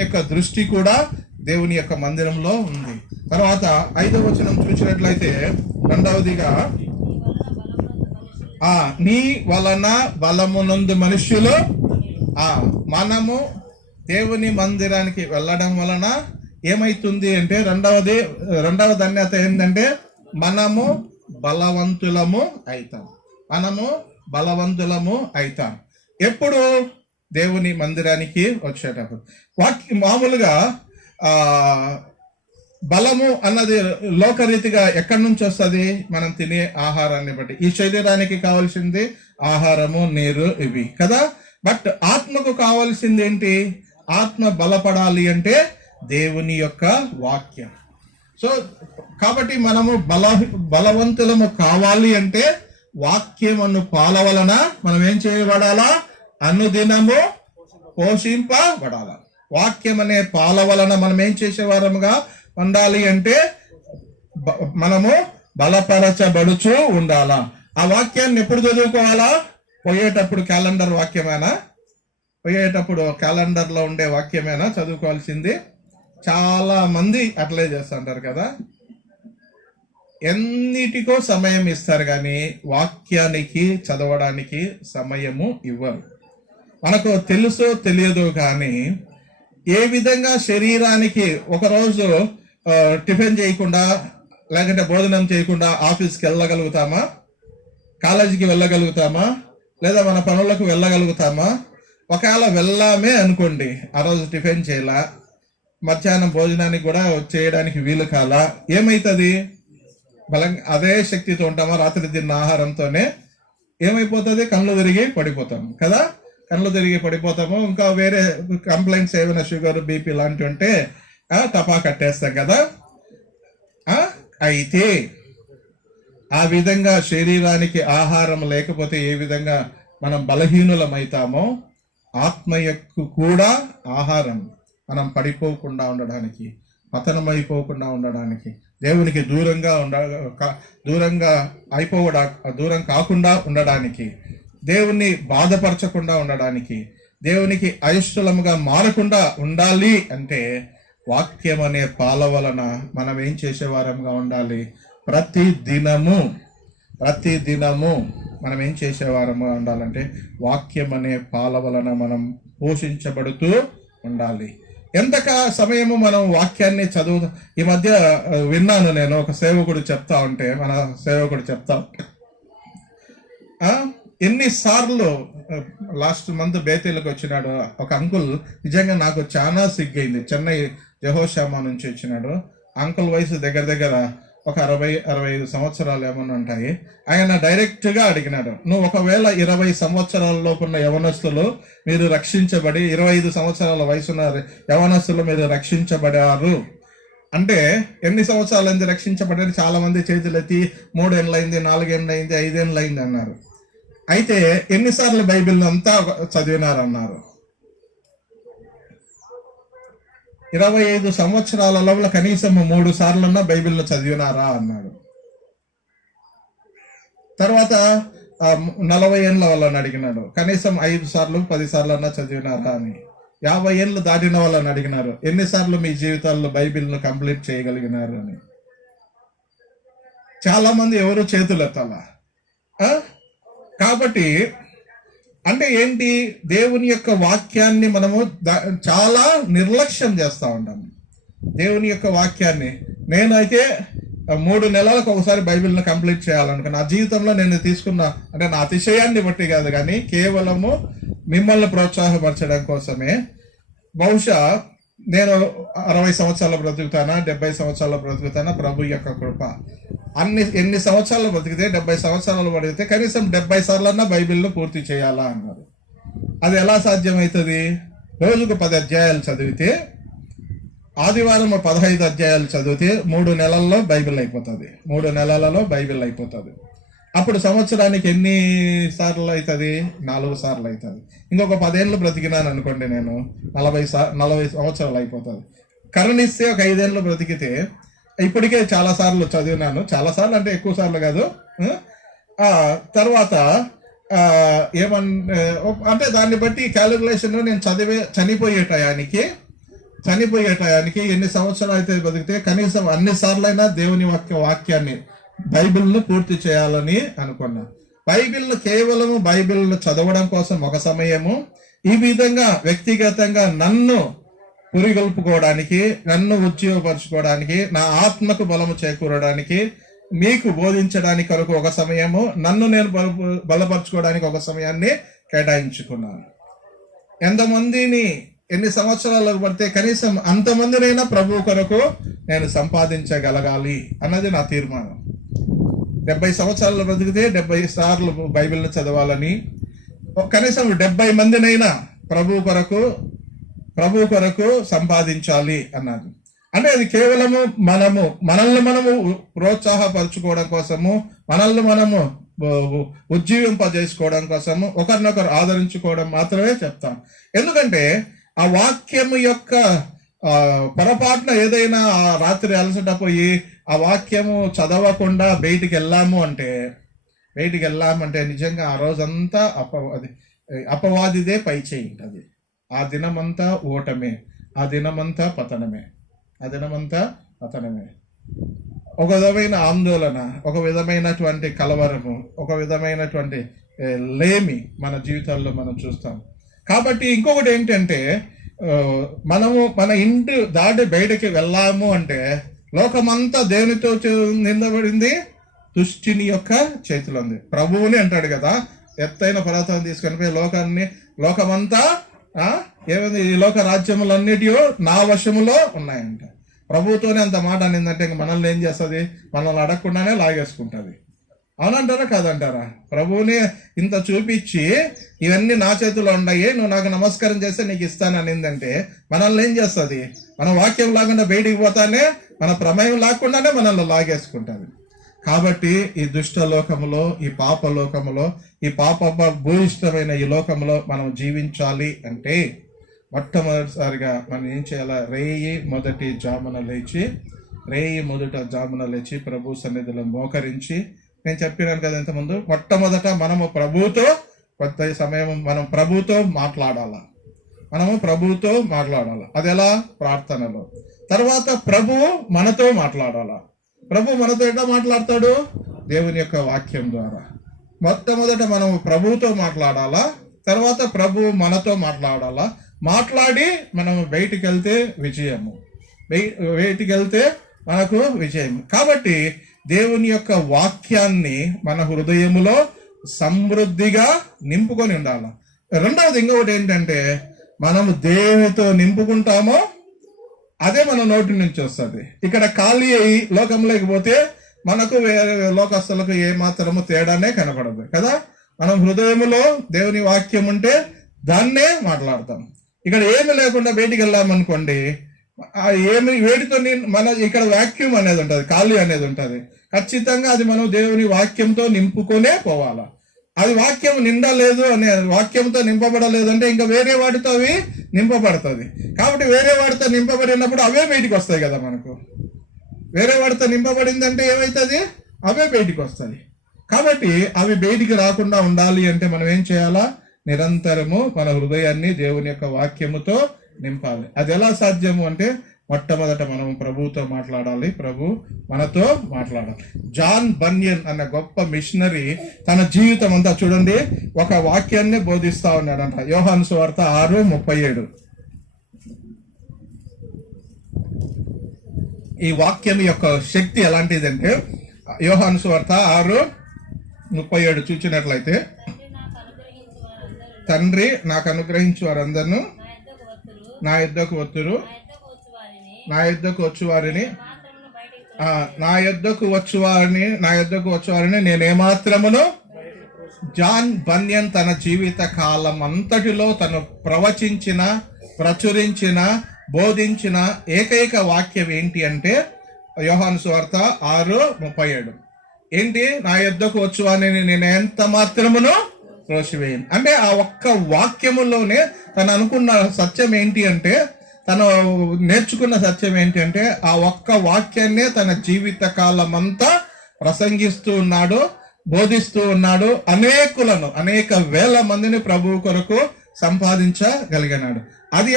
యొక్క దృష్టి కూడా దేవుని యొక్క మందిరంలో ఉంది. తర్వాత 5వ వచనం చూసినట్లయితే రెండవదిగా నీ వలన బలమునందు మనుష్యులు, మనము దేవుని మందిరానికి వెళ్ళడం వలన ఏమైతుంది అంటే రెండవ ధన్యత ఏంటంటే మనము బలవంతులము అవుతాం. ఎప్పుడు? దేవుని మందిరానికి వచ్చేటప్పుడు. మామూలుగా బలము అన్నది లోకరీతిగా ఎక్కడి నుంచి వస్తుంది? మనం తినే ఆహారాన్ని బట్టి. ఈ శరీరానికి కావాల్సింది ఆహారము, నీరు, ఇవి కదా. బట్ ఆత్మకు కావాల్సింది ఏంటి? ఆత్మ బలపడాలి అంటే దేవుని యొక్క వాక్యం. సో కాబట్టి మనము బలవంతులము కావాలి అంటే వాక్యమును పాల వలన మనం ఏం చేయబడాలా? అనుదినము పోషింపబడాలా. వాక్యం అనే పాల వలన మనం ఏం చేసేవారముగా ఉండాలి అంటే మనము బలపరచబడుచు ఉండాలా. ఆ వాక్యాన్ని ఎప్పుడు చదువుకోవాలా? పోయేటప్పుడు క్యాలెండర్ వాక్యమేనా? పోయేటప్పుడు క్యాలెండర్లో ఉండే వాక్యమేనా చదువుకోవాల్సింది? చాలా మంది అట్లే చేస్తుంటారు కదా, ఎన్నిటికో సమయం ఇస్తారు కానీ వాక్యానికి చదవడానికి సమయము ఇవ్వరు. మనకు తెలుసో తెలియదో కానీ ఏ విధంగా శరీరానికి ఒకరోజు టిఫిన్ చేయకుండా లేకుంటే భోజనం చేయకుండా ఆఫీస్కి వెళ్ళగలుగుతామా? కాలేజీకి వెళ్ళగలుగుతామా? లేదా మన పనులకు వెళ్ళగలుగుతామా? ఒకవేళ వెళ్ళామే అనుకోండి, ఆ రోజు టిఫిన్ చేయాలా, మధ్యాహ్నం భోజనానికి కూడా చేయడానికి వీలు కాలా, ఏమవుతుంది? అదే శక్తితో ఉంటామా? రాత్రి తిన్న ఆహారంతోనే ఏమైపోతుంది? కళ్ళు తిరిగి పడిపోతాం కదా. కళ్ళు తిరిగి పడిపోతాము. ఇంకా వేరే కంప్లైంట్స్ ఏమైనా షుగర్, బీపీ లాంటివి ఉంటే టపా కట్టేస్తాం కదా. అయితే ఆ విధంగా శరీరానికి ఆహారం లేకపోతే ఏ విధంగా మనం బలహీనులమైతామో, ఆత్మయకు కూడా ఆహారం మనం పడిపోకుండా ఉండడానికి, పతనమైపోకుండా ఉండడానికి, దేవునికి దూరం కాకుండా ఉండడానికి, దేవుణ్ణి బాధపరచకుండా ఉండడానికి, దేవునికి అయిష్టలముగా మారకుండా ఉండాలి అంటే వాక్యం అనే పాల వలన మనం ఏం చేసేవారంగా ఉండాలి? ప్రతి దినము మనం ఏం చేసేవారముగా ఉండాలంటే వాక్యం అనే పాల వలన మనం పోషించబడుతూ ఉండాలి. ఎంతక సమయము మనం వాక్యాన్ని ఈ మధ్య విన్నాను నేను, ఒక సేవకుడు చెప్తా ఉంటే, మన సేవకుడు చెప్తా ఎన్నిసార్లు లాస్ట్ మంత్ బేతేలకు వచ్చినాడు ఒక అంకుల్. నిజంగా నాకు చాలా సిగ్గైంది. చెన్నై యెహోషామా నుంచి వచ్చినాడు. అంకుల్ వయసు దగ్గర ఒక 60-65 సంవత్సరాలు ఏమన్నా ఉంటాయి. ఆయన డైరెక్ట్గా అడిగినాడు, నువ్వు ఒకవేళ 20 సంవత్సరాల లోపున్న యవనస్తులు మీరు రక్షించబడి, 25 సంవత్సరాల వయసున్న యవనస్తులు మీరు రక్షించబడారు అంటే ఎన్ని సంవత్సరాలైంది రక్షించబడ్డారు? చాలా మంది చేతులెత్తి 3 ఏళ్ళైంది, 4 ఏళ్ళైంది, 5 ఏళ్ళైంది అన్నారు. అయితే ఎన్నిసార్లు బైబిల్ అంతా చదివినారన్నారు? 25 సంవత్సరాలలో కనీసం 3 సార్లన్నా బైబిల్ను చదివినారా అన్నాడు. తర్వాత 40 ఏళ్ళ వాళ్ళని అడిగినాడు, కనీసం 5 సార్లు 10 సార్లు అన్నా చదివినారా అని. 50 ఏళ్ళు దాటిన వాళ్ళని అడిగినారు, ఎన్నిసార్లు మీ జీవితాల్లో బైబిల్ను కంప్లీట్ చేయగలిగినారు అని. చాలా మంది ఎవరు చేతులు ఎత్తాల. కాబట్టి అంటే ఏంటి? దేవుని యొక్క వాక్యాన్ని మనము చాలా నిర్లక్ష్యం చేస్తూ ఉంటాము. దేవుని యొక్క వాక్యాన్ని నేనైతే 3 నెలలకు ఒకసారి బైబిల్ని కంప్లీట్ చేయాలనుకున్నా. నా జీవితంలో నేను తీసుకున్న, అంటే నా అతిశయాన్ని బట్టి కాదు, కానీ కేవలము మిమ్మల్ని ప్రోత్సాహపరచడం కోసమే. బహుశా నేను 60 సంవత్సరాలు బ్రతుకుతానా, 70 సంవత్సరాలు బ్రతుకుతానా, ప్రభు యొక్క కృప. ఎన్ని సంవత్సరాలు బ్రతికితే, 70 సంవత్సరాలు బ్రతికితే కనీసం 70 సార్లన్నా బైబిల్ను పూర్తి చేయాలా అన్నారు. అది ఎలా సాధ్యమవుతుంది? రోజుకు 10 అధ్యాయాలు చదివితే, ఆదివారం 15 అధ్యాయాలు చదివితే 3 నెలల్లో బైబిల్ అయిపోతుంది. 3 నెలలలో బైబిల్ అయిపోతుంది. అప్పుడు సంవత్సరానికి ఎన్ని సార్లు అవుతుంది? 4 సార్లు అవుతుంది. ఇంకొక 10 ఏళ్ళు బ్రతికినాను అనుకోండి, నేను 40 సంవత్సరాలు అయిపోతుంది. కరుణిస్తే ఒక 5 ఏళ్ళు బ్రతికితే, ఇప్పటికే చాలా సార్లు చదివినాను. చాలా సార్లు అంటే ఎక్కువ సార్లు కాదు. తర్వాత అంటే దాన్ని బట్టి క్యాలిక్యులేషన్ నేను చనిపోయే టయానికి ఎన్ని సంవత్సరాలు అయితే బతికితే కనీసం అన్ని సార్లైనా దేవుని వాక్యాన్ని, బైబిల్ను పూర్తి చేయాలని అనుకున్నా. బైబిల్ను కేవలము బైబిల్ను చదవడం కోసం ఒక సమయము, ఈ విధంగా వ్యక్తిగతంగా నన్ను పురిగొల్పుకోవడానికి, నన్ను ఉజ్జీవపరచుకోవడానికి, నా ఆత్మకు బలము చేకూరడానికి, మీకు బోధించడానికి కొరకు ఒక సమయము, నన్ను నేను బలపరచుకోవడానికి ఒక సమయాన్ని కేటాయించుకున్నాను. ఎంతమందిని ఎన్ని సంవత్సరాలకు పడితే కనీసం అంతమందినైనా ప్రభు కొరకు నేను సంపాదించగలగాలి అన్నది నా తీర్మానం. 70 సంవత్సరాలు బ్రతికితే 70 సార్లు బైబిల్ని చదవాలని, కనీసం 70 మందినైనా ప్రభు కొరకు సంపాదించాలి అన్నది. అంటే అది కేవలము మనల్ని మనము ప్రోత్సాహపరచుకోవడం కోసము, మనల్ని మనము ఉజ్జీవింపజేసుకోవడం కోసము, ఒకరినొకరు ఆదరించుకోవడం మాత్రమే చెప్తాం. ఎందుకంటే ఆ వాక్యము యొక్క పొరపాటున ఏదైనా రాత్రి అలసట పోయి ఆ వాక్యము చదవకుండా బయటికి వెళ్ళాము అంటే నిజంగా ఆ రోజంతా అపవాదిదే పై చేయి ఉంటుంది. ఆ దినమంతా ఓటమే, ఆ దినమంతా పతనమే. ఒక విధమైన ఆందోళన, ఒక విధమైనటువంటి కలవరము, ఒక విధమైనటువంటి లేమి మన జీవితాల్లో మనం చూస్తాం. కాబట్టి ఇంకొకటి ఏంటంటే, మనము మన ఇంటి దాటి బయటకి వెళ్ళాము అంటే లోకమంతా దేవునితో నిందబడింది, దుష్టిని యొక్క చేతిలో ఉంది. ప్రభువుని అంటాడు కదా, ఎత్తైన పర్వతం తీసుకొని పోయి లోకమంతా ఏమైంది, ఈ లోక రాజ్యములన్నిటియో నా వశములో ఉన్నాయంట. ప్రభువుతోనే అంత మాట అనిందంటే ఇంక మనల్ని ఏం చేస్తుంది? మనల్ని అడగకుండానే లాగేసుకుంటుంది. అవునంటారా కాదంటారా? ప్రభువుని ఇంత చూపించి ఇవన్నీ నా చేతిలో ఉన్నాయి, నువ్వు నాకు నమస్కారం చేస్తే నీకు ఇస్తాను అనిందంటే మనల్ని ఏం చేస్తుంది? మన వాక్యం లాకుండా బయటికి పోతానే, మన ప్రమేయం లేకుండానే మనల్ని లాగేసుకుంటుంది. కాబట్టి ఈ దుష్ట లోకములో, ఈ పాప లోకములో, ఈ పాప భూయిష్టమైన ఈ లోకంలో మనం జీవించాలి అంటే మొట్టమొదటిసారిగా మనం ఏం చేయాలి? రేయి మొదట జామున లేచి ప్రభు సన్నిధిలో మోకరించి, నేను చెప్పినాను కదా ఇంతకుముందు, మొట్టమొదట మనము ప్రభుతో కొంత సమయం మనం ప్రభుతో మాట్లాడాలి. అది ఎలా? ప్రార్థనలో. తర్వాత ప్రభువు మనతో మాట్లాడాలా. ప్రభు మనతో ఎట్లా మాట్లాడతాడు? దేవుని యొక్క వాక్యం ద్వారా. మొట్టమొదట మనము ప్రభువుతో మాట్లాడాలా, తర్వాత ప్రభువు మనతో మాట్లాడాలా. మాట్లాడి మనం బయటికి వెళ్తే మనకు విజయం. కాబట్టి దేవుని యొక్క వాక్యాన్ని మన హృదయములో సమృద్ధిగా నింపుకొని ఉండాలి. రెండవది ఇంకొకటి ఏంటంటే, మనము దేవునితో నింపుకుంటామో అదే మన నోటి నుంచి వస్తుంది. ఇక్కడ ఖాళీ అయ్యి లోకంలోకి పోతే మనకు వేరే లోకస్తులకు ఏ మాత్రము తేడానే కనపడదు కదా. మనం హృదయములో దేవుని వాక్యం ఉంటే దాన్నే మాట్లాడతాం. ఇక్కడ ఏమి లేకుండా బయటికి వెళ్ళామనుకోండి, ఏమి వేడితో మన ఇక్కడ వాక్యూమ్ అనేది ఉంటుంది, ఖాళీ అనేది ఉంటుంది. ఖచ్చితంగా అది మనం దేవుని వాక్యంతో నింపుకొనే పోవాలా. అది వాక్యం నిండలేదు అనే వాక్యంతో నింపబడలేదు అంటే ఇంకా వేరే వాటితో అవి నింపబడుతుంది. కాబట్టి వేరే వాటితో నింపబడినప్పుడు అవే బయటికి వస్తాయి కదా. మనకు వేరే వాటితో నింపబడిందంటే ఏమవుతుంది? అవే బయటికి వస్తాయి. కాబట్టి అవి బయటికి రాకుండా ఉండాలి అంటే మనం ఏం చేయాలా? నిరంతరము మన హృదయాన్ని దేవుని యొక్క వాక్యముతో నింపాలి. అది ఎలా సాధ్యము అంటే మొట్టమొదట మనం ప్రభువుతో మాట్లాడాలి, ప్రభు మనతో మాట్లాడాలి. జాన్ బన్యన్ అన్న గొప్ప మిషనరీ తన జీవితం అంతా చూడండి ఒక వాక్యాన్ని బోధిస్తా ఉన్నాడంట. యోహాను సువార్త 6:37. ఈ వాక్యం యొక్క శక్తి ఎలాంటిదంటే యోహాను సువార్త 6:37 చూచినట్లయితే, తండ్రి నాకు అనుగ్రహించు వారందరూ నా యొద్దకు వత్తురు, నా యొద్దకు వచ్చువారిని నేను ఏమాత్రమును. జాన్ బన్యన్ తన జీవిత కాలం అంతటిలో తను ప్రవచించిన, ప్రచురించిన, బోధించిన ఏకైక వాక్యం ఏంటి అంటే యోహాను సువార్త 6:37. ఏంటి? నా యొద్దకు వచ్చువారిని నేను ఎంత మాత్రమును త్రోసివేయను. అంటే ఆ ఒక్క వాక్యములోనే తను అనుకున్న సత్యం ఏంటి అంటే, తను నేర్చుకున్న సత్యం ఏంటి అంటే ఆ ఒక్క వాక్యాన్నే తన జీవిత కాలం అంతా ప్రసంగిస్తూ ఉన్నాడు, బోధిస్తూ ఉన్నాడు. అనేక వేల మందిని ప్రభువు కొరకు సంపాదించగలిగినాడు. అది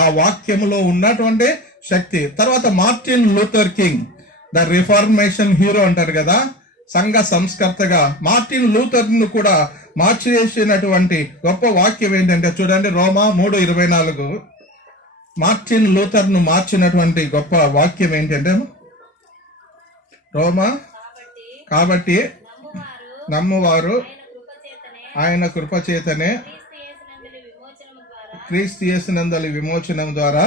ఆ వాక్యములో ఉన్నటువంటి శక్తి. తర్వాత Martin Luther king, the reformation hero అంటారు కదా, సంఘ సంస్కర్తగా మార్టిన్ లూథర్ ను కూడా మార్చేసినటువంటి గొప్ప వాక్యం ఏంటంటే చూడండి, రోమా 3:24. మార్టిన్ లూథర్ ను మార్చినటువంటి గొప్ప వాక్యం ఏంటంటే రోమా, కాబట్టి నమ్మువారు ఆయన కృపచేతనే క్రీస్తు యేసునందలి విమోచనం ద్వారా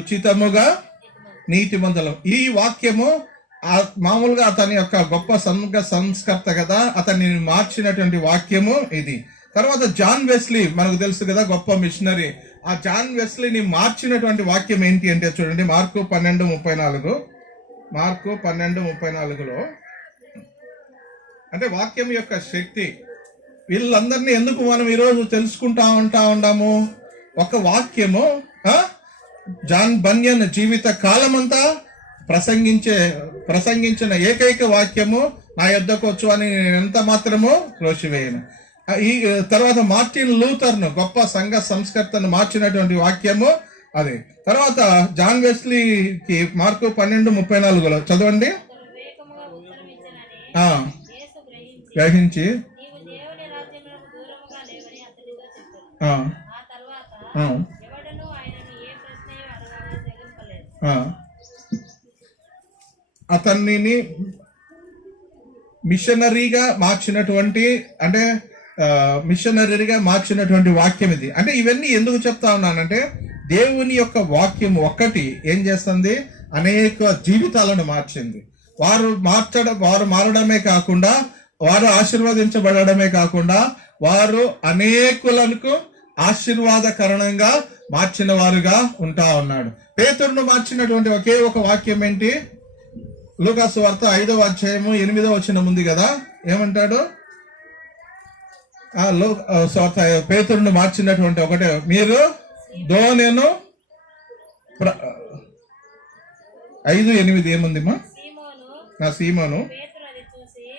ఉచితముగా నీతిమంతులం. ఈ వాక్యము మామూలుగా అతని యొక్క గొప్ప సంఘ సంస్కర్త కదా, అతన్ని మార్చినటువంటి వాక్యము ఇది. తర్వాత జాన్ వెస్లీ మనకు తెలుసు కదా, గొప్ప మిషనరీ. ఆ జాన్ వెస్లీని మార్చినటువంటి వాక్యం ఏంటి అంటే చూడండి, మార్కు 12:34లో అంటే వాక్యం యొక్క శక్తి. వీళ్ళందరినీ ఎందుకు మనం ఈరోజు తెలుసుకుంటా ఉన్నాము? ఒక వాక్యము జాన్ బన్యన్ జీవిత కాలమంతా ప్రసంగించిన ఏకైక వాక్యము నా యొద్దకు వచ్చు అని నేను ఎంత మాత్రము త్రోసివేయను. ఈ తర్వాత మార్టిన్ లూథర్ను గొప్ప సంఘ సంస్కర్తను మార్చినటువంటి వాక్యము అదే. తర్వాత జాన్ వెస్లీకి మార్కు 12:34లో చదవండి. గ్రహించి అతన్ని మిషనరీగా మార్చినటువంటి వాక్యం ఇది. అంటే ఇవన్నీ ఎందుకు చెప్తా ఉన్నానంటే దేవుని యొక్క వాక్యం ఒక్కటి ఏం చేస్తుంది? అనేక జీవితాలను మార్చింది. వారు మారడమే కాకుండా, వారు ఆశీర్వదించబడమే కాకుండా, వారు అనేకులకు ఆశీర్వాదకరణంగా మార్చిన వారుగా ఉంటా ఉన్నాడు. పేతురును మార్చినటువంటి ఒకే ఒక వాక్యం ఏంటి? లూకా సువార్త 5:8 ఉంది కదా, ఏమంటాడు? పేతురును మార్చినటువంటి ఒకటే, మీరు దోనెను 5:8 ఏముంది మా? నా సీమోను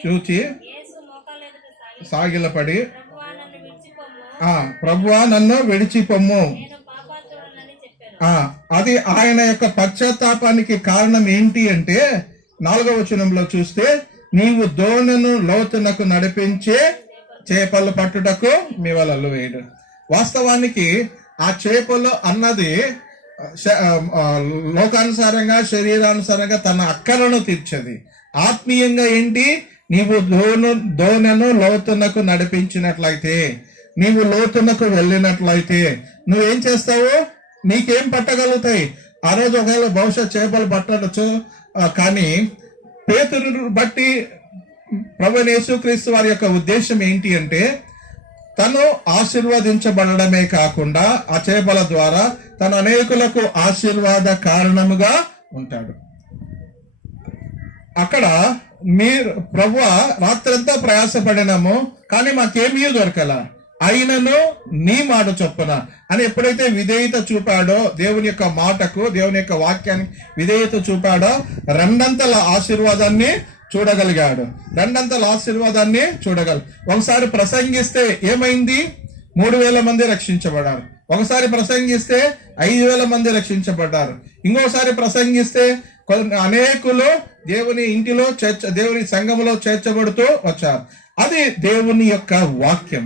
చూచి సాగిలపడి, ప్రభువా నన్ను విడిచిపొమ్ము. అది ఆయన యొక్క పశ్చాత్తాపానికి కారణం ఏంటి అంటే 4వ వచనంలో చూస్తే, నీవు దోణను లోతునకు నడిపించే చేపలు పట్టుటకు మీ వలలు వేయడు. వాస్తవానికి ఆ చేపలు అన్నది లోకానుసారంగా, శరీరానుసారంగా తన అక్కలను తీర్చేది. ఆత్మీయంగా ఏంటి? నీవు దోణను లోతునకు నడిపించినట్లయితే, నీవు లోతునకు వెళ్ళినట్లయితే నువ్వేం చేస్తావు? నీకేం పట్టగలుగుతాయి? ఆ రోజు ఒకవేళ బహుశా చేపలు పట్టవచ్చు, కానీ పేతురును బట్టి ప్రభువైన యేసుక్రీస్తు వారి యొక్క ఉద్దేశం ఏంటి అంటే తను ఆశీర్వదించబడమే కాకుండా ఆ చేపల ద్వారా తను అనేకులకు ఆశీర్వాద కారణముగా ఉంటాడు. అక్కడ మీరు ప్రభువా రాత్రంతా ప్రయాసపడినాము కానీ మాకేమీ దొరకల, అయినను నీ మాట చొప్పున అని ఎప్పుడైతే విధేయత చూపాడో, దేవుని యొక్క మాటకు దేవుని యొక్క వాక్యానికి విధేయత చూపాడో రెండంతల ఆశీర్వాదాన్ని చూడగలిగాడు. ఒకసారి ప్రసంగిస్తే ఏమైంది? 3,000 మంది రక్షించబడ్డారు. ఒకసారి ప్రసంగిస్తే 5,000 మంది రక్షించబడ్డారు. ఇంకోసారి ప్రసంగిస్తే అనేకులు దేవుని ఇంటిలో దేవుని సంఘములో చేర్చబడుతూ వచ్చారు. అది దేవుని యొక్క వాక్యం.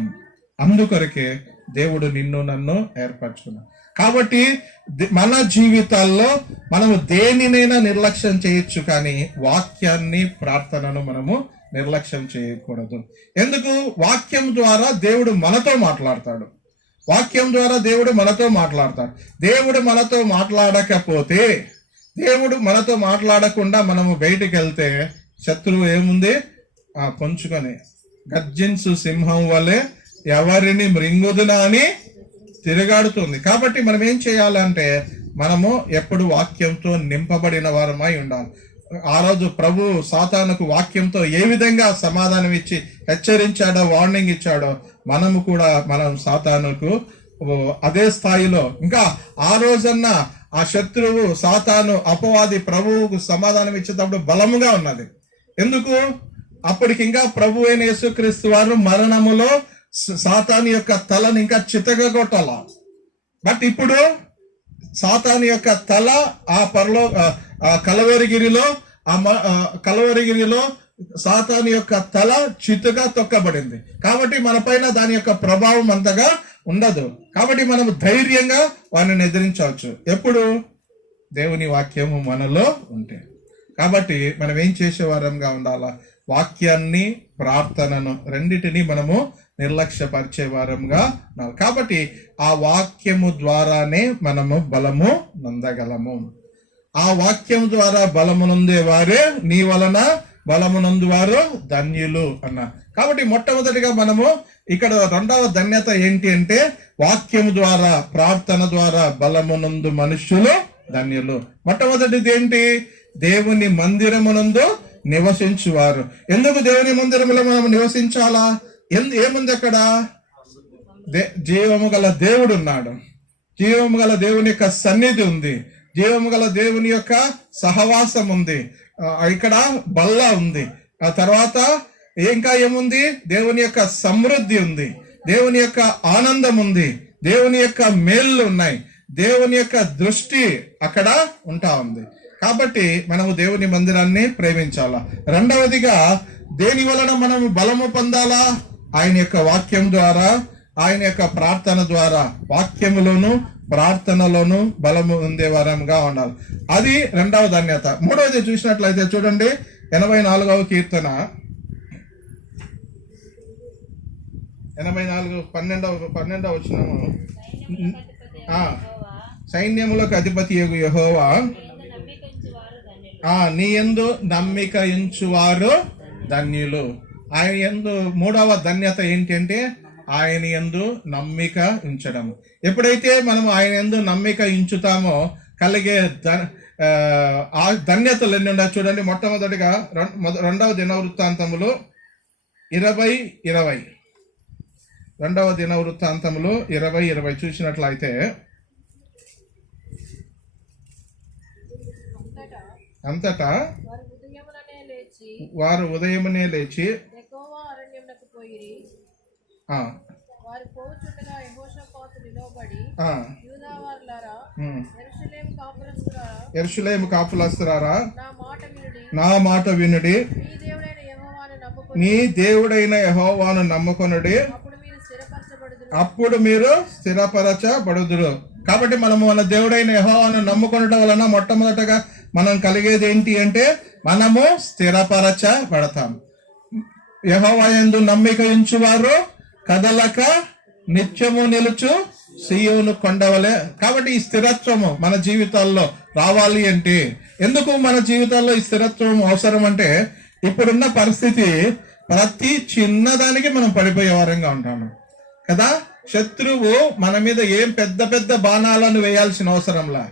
అందుకొరకే దేవుడు నిన్ను నన్ను ఏర్పరచుకున్నాడు. కాబట్టి మన జీవితాల్లో మనము దేనినైనా నిర్లక్ష్యం చేయొచ్చు, కానీ వాక్యాన్ని ప్రార్థనను మనము నిర్లక్ష్యం చేయకూడదు. ఎందుకు? వాక్యం ద్వారా దేవుడు మనతో మాట్లాడతాడు. దేవుడు మనతో మాట్లాడకపోతే, దేవుడు మనతో మాట్లాడకుండా మనము బయటికి వెళ్తే శత్రువు ఏముంది? పొంచుకొని గర్జించు సింహం వలె ఎవరిని మృంగుదునా అని తిరగాడుతుంది. కాబట్టి మనం ఏం చేయాలంటే మనము ఎప్పుడు వాక్యంతో నింపబడిన వారమై ఉండాలి. ఆ రోజు ప్రభు సాతానుకు వాక్యంతో ఏ విధంగా సమాధానం ఇచ్చి హెచ్చరించాడో, వార్నింగ్ ఇచ్చాడో, మనం సాతానుకు అదే స్థాయిలో ఇంకా ఆ రోజన్నా ఆ శత్రువు సాతాను అపవాది ప్రభువుకు సమాధానం ఇచ్చేటప్పుడు బలముగా ఉన్నది. ఎందుకు? అప్పటికి ఇంకా ప్రభు అయిన యేసుక్రీస్తు వారు మరణములో సాతాను యొక్క తలను ఇంకా చితగొట్టాల. బట్ ఇప్పుడు సాతాను యొక్క తల ఆ కలవరిగిరిలో సాతాను యొక్క తల చితుగా తొక్కబడింది. కాబట్టి మన పైన దాని యొక్క ప్రభావం అంతగా ఉండదు. కాబట్టి మనము ధైర్యంగా వారిని ఎదిరించవచ్చు ఎప్పుడు? దేవుని వాక్యము మనలో ఉంటే. కాబట్టి మనం ఏం చేసేవారంగా ఉండాలా? వాక్యాన్ని, ప్రార్థనను రెండిటిని మనము నిర్లక్ష్యపరిచే వారంగా ఉండాలి. కాబట్టి ఆ వాక్యము ద్వారానే మనము బలము నొందగలము. ఆ వాక్యం ద్వారా బలము నొందే వారే నీ వలన బలము నొందువారు ధన్యులు అన్న. కాబట్టి మొట్టమొదటిగా మనము ఇక్కడ రెండవ ధన్యత ఏంటి అంటే వాక్యము ద్వారా, ప్రార్థన ద్వారా బలము నొందు మనుష్యులు ధన్యులు. మొట్టమొదటిది ఏంటి? దేవుని మందిరమునందు నివసించువారు. ఎందుకు దేవుని మందిరములో మనం నివసించాలా? ఏముంది అక్కడ? జీవము గల దేవుడు ఉన్నాడు. జీవము గల దేవుని యొక్క సన్నిధి ఉంది. జీవము గల దేవుని యొక్క సహవాసం ఉంది. ఇక్కడ బల్ల ఉంది. ఆ తర్వాత ఇంకా ఏముంది? దేవుని యొక్క సమృద్ధి ఉంది, దేవుని యొక్క ఆనందం ఉంది, దేవుని యొక్క మేళ్ళు ఉన్నాయి, దేవుని యొక్క దృష్టి అక్కడ ఉంటా ఉంది. కాబట్టి మనము దేవుని మందిరాన్ని ప్రేమించాలా. రెండవదిగా దేని వలన మనము బలము పొందాలా? ఆయన యొక్క వాక్యం ద్వారా, ఆయన యొక్క ప్రార్థన ద్వారా. వాక్యములోను ప్రార్థనలోను బలము ఉండే వారంగా ఉండాలి. అది రెండవ ధన్యత. మూడవది చూసినట్లయితే చూడండి, 84వ కీర్తన 12వ వచనము. సైన్యములకు అధిపతి యెహోవా నీ యందు నమ్మిక ఉంచువారు ధన్యులు. ఆయన యందు మూడవ ధన్యత ఏంటి అంటే ఆయన యందు నమ్మిక ఉంచడం. ఎప్పుడైతే మనం ఆయన యందు నమ్మిక ఉంచుతామో కలిగే ఆ ధన్యతలు ఎన్ని ఉన్నాయి చూడండి. మొట్టమొదటిగా 2వ దినవృత్తాంతములు 20:20. 2వ దినవృత్తాంతములు 20:20 చూసినట్లయితే, అంతటా వారు ఉదయమునే లేచి యెరూషలేము కాపులస్తులారా నా మాట వినుడి, నీ దేవుడైన యెహోవాను నమ్ముకొనుడి, అప్పుడు మీరు స్థిరపరచబడుదురు. కాబట్టి మనము మన దేవుడైన యెహోవాను నమ్ముకొనడం వలన మొట్టమొదటగా మనం కలిగేది ఏంటి అంటే మనము స్థిరపరచబడతాం. యెహోవా యందు నమ్మిక ఉంచువారు కదలక నిత్యము నిలుచు సీయోను కొండవలే. కాబట్టి ఈ స్థిరత్వము మన జీవితాల్లో రావాలి అంటే, ఎందుకు మన జీవితాల్లో ఈ స్థిరత్వం అవసరం అంటే, ఇప్పుడున్న పరిస్థితి ప్రతి చిన్నదానికి మనం పడిపోయే వారంగా ఉంటాము. కదా. శత్రువు మన మీద ఏం పెద్ద పెద్ద బాణాలను వేయాల్సిన అవసరంలా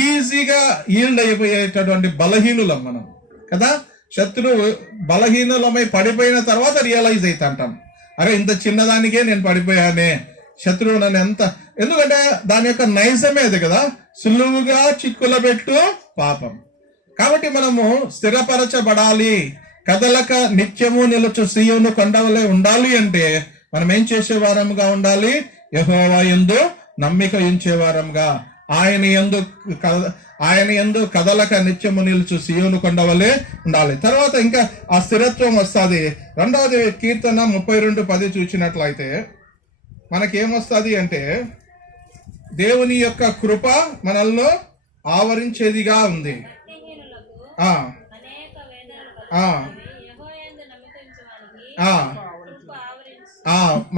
ఈజీగా ఈల్డ్ అయిపోయేటటువంటి బలహీనులం మనం కదా. శత్రువు బలహీనులమై పడిపోయిన తర్వాత రియలైజ్ అవుతా అంటాం, అరే ఇంత చిన్నదానికే నేను పడిపోయానే, శత్రువు నన్ను ఎందుకంటే దాని యొక్క నైజమే అది కదా, సులువుగా చిక్కుల పెట్టు పాపం. కాబట్టి మనము స్థిరపరచబడాలి, కదలక నిత్యము నిలుచు సీయోను కొండవలే ఉండాలి అంటే మనం ఏం చేసేవారంగా ఉండాలి? యెహోవా యందు నమ్మిక ఉంచేవారంగా, ఆయన యందు కదలక నిత్యము నిలుచు సీయోను కొండవలే ఉండాలి. తర్వాత ఇంకా ఆ స్థిరత్వం వస్తుంది. 2వ కీర్తన 32:10 చూసినట్లయితే మనకేమొస్తుంది అంటే దేవుని యొక్క కృప మనల్ని ఆవరించేదిగా ఉంది.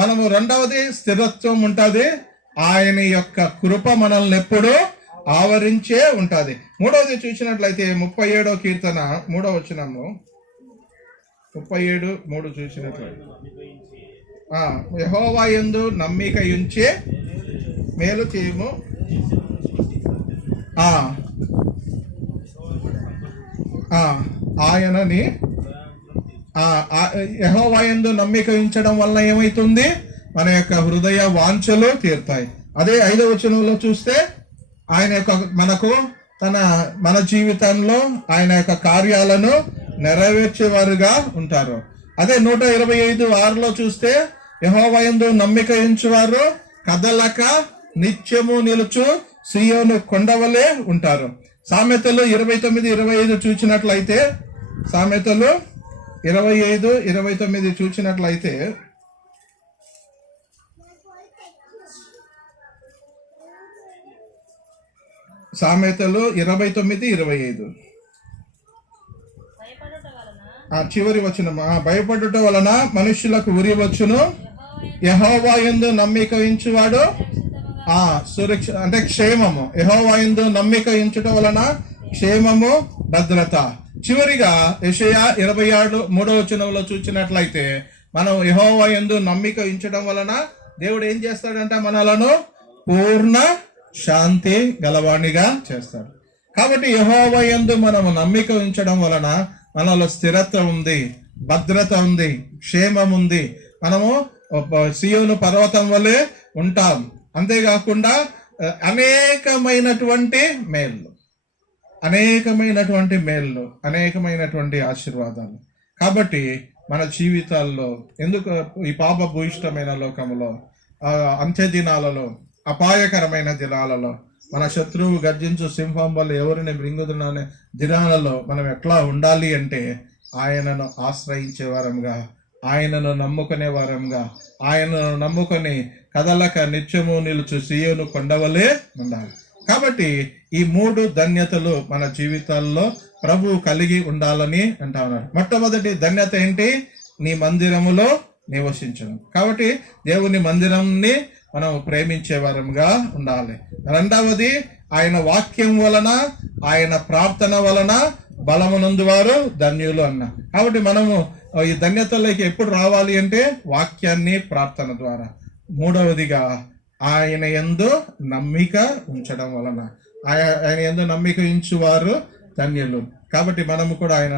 మనము 2వది స్థిరత్వం ఉంటుంది, ఆయన యొక్క కృప మనల్ని ఎప్పుడు ఆవరించే ఉంటది. 3వది చూసినట్లయితే 37వ కీర్తన 3వ వచనము 37:3 చూసినట్లయితే యెహోవా యందు నమ్మిక ఉంచే మేలు చేయము, ఆయనని యెహోవా యందు నమ్మిక ఉంచడం వల్ల ఏమైతుంది? మన యొక్క హృదయ వాంఛలు తీరుతాయి. అదే 5వ వచనంలో చూస్తే ఆయన యొక్క మన జీవితంలో ఆయన యొక్క కార్యాలను నెరవేర్చేవారుగా ఉంటారు. అదే 125:6 చూస్తే యెహోవా యందు నమ్మిక ఉంచువారు కదలక నిత్యము నిలుచు సీయోను కొండవలే ఉంటారు. సామెతలు 29:25 చూసినట్లయితే సామెతలు 25:29 చూసినట్లయితే సామెతలు 29:25 చివరి వచనం, భయపడుట వలన మనుష్యులకు ఉరి వచ్చును, యెహోవా యందు నమ్మిక ఉంచువాడు సురక్ష అంటే క్షేమము. యెహోవా యందు నమ్మిక ఉంచుట వలన క్షేమము, భద్రత. చివరిగా యెషయా 26:3 వచనంలో చూసినట్లయితే మనం యెహోవా యందు నమ్మిక ఉంచడం వలన దేవుడు ఏం చేస్తాడంట? మనలను పూర్ణ శాంతి గలవాణిగా చేస్తాడు. కాబట్టి యెహోవా యందు మనము నమ్మిక ఉంచడం వలన మనలో స్థిరత్వం ఉంది, భద్రత ఉంది, క్షేమం ఉంది. మనము సీయోను పర్వతం వలె ఉంటాం. అంతేకాకుండా అనేకమైనటువంటి అనేకమైనటువంటి ఆశీర్వాదాలు. కాబట్టి మన జీవితాల్లో ఎందుకు ఈ పాప భూయిష్టమైన లోకంలో అంత్య దినాలలో అపాయకరమైన దినాలలో మన శత్రువు గర్జించు సింహం వల్ల ఎవరిని మృంగుదుననే దినాలలో మనం ఎట్లా ఉండాలి అంటే ఆయనను ఆశ్రయించే వారంగా, ఆయనను నమ్ముకునే వారంగా, ఆయనను నమ్ముకొని కదలక నిత్యము నిలుచు సీయోను కొండవలే ఉండాలి. కాబట్టి ఈ 3 ధన్యతలు మన జీవితాల్లో ప్రభు కలిగి ఉండాలని అంటా ఉన్నారు. మొట్టమొదటి ధన్యత ఏంటి? నీ మందిరములో నివసించడం. కాబట్టి దేవుని మందిరాన్ని మనం ప్రేమించే వారంగా ఉండాలి. 2వది ఆయన వాక్యం వలన, ఆయన ప్రార్థన వలన బలమునందు వారు ధన్యులు అన్న. కాబట్టి మనము ఈ ధన్యతలోకి ఎప్పుడు రావాలి అంటే వాక్యాన్ని, ప్రార్థన ద్వారా. 3వదిగా ఆయన యందు నమ్మిక ఉంచడం వలన, ఆయన యందు నమ్మిక ఉంచువారు ధన్యులు. కాబట్టి మనము కూడా ఆయన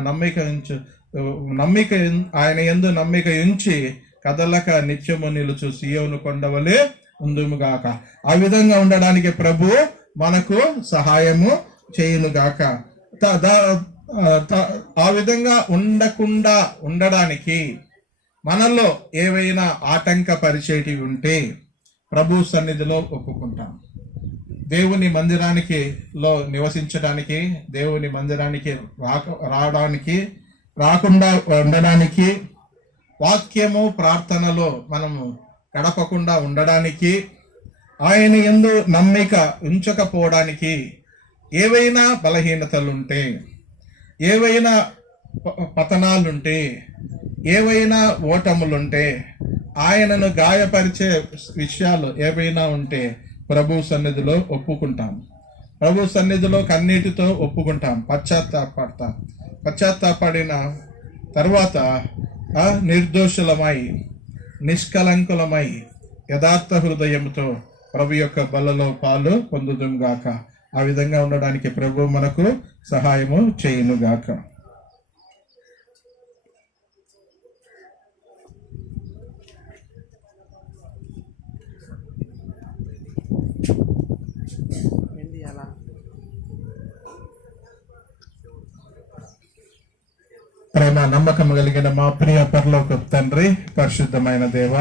ఆయన యందు నమ్మిక ఉంచి కదలక నిత్యము నిలుచు సీయోను కొండవలే ఉందుముగాక. ఆ విధంగా ఉండడానికి ప్రభు మనకు సహాయము చేయునుగాక. ఆ విధంగా ఉండకుండా ఉండడానికి మనలో ఏవైనా ఆటంకపరిచేటివి ఉంటే ప్రభు సన్నిధిలో ఒప్పుకుంటాం. దేవుని మందిరానికి నివసించడానికి, దేవుని మందిరానికి రాకుండా ఉండడానికి, వాక్యము ప్రార్థనలో మనము గడపకుండా ఉండడానికి, ఆయన యందు నమ్మిక ఉంచకపోవడానికి ఏవైనా బలహీనతలుంటే, ఏవైనా పతనాలుంటే, ఏవైనా ఓటములుంటే, ఆయనను గాయపరిచే విషయాలు ఏవైనా ఉంటే ప్రభు సన్నిధిలో ఒప్పుకుంటాం. ప్రభు సన్నిధిలో కన్నీటితో ఒప్పుకుంటాం, పశ్చాత్తాపడిన తర్వాత నిర్దోషులమై నిష్కలంకులమై యథార్థ హృదయంతో ప్రభు యొక్క బలలో పాలు పొందుదుం గాక. ఆ విధంగా ఉండడానికి ప్రభు మనకు సహాయము చేయును గాక. ప్రేమ నమ్మకం కలిగిన మా ప్రియ పరలోకపు తండ్రి, పరిశుద్ధమైన దేవ,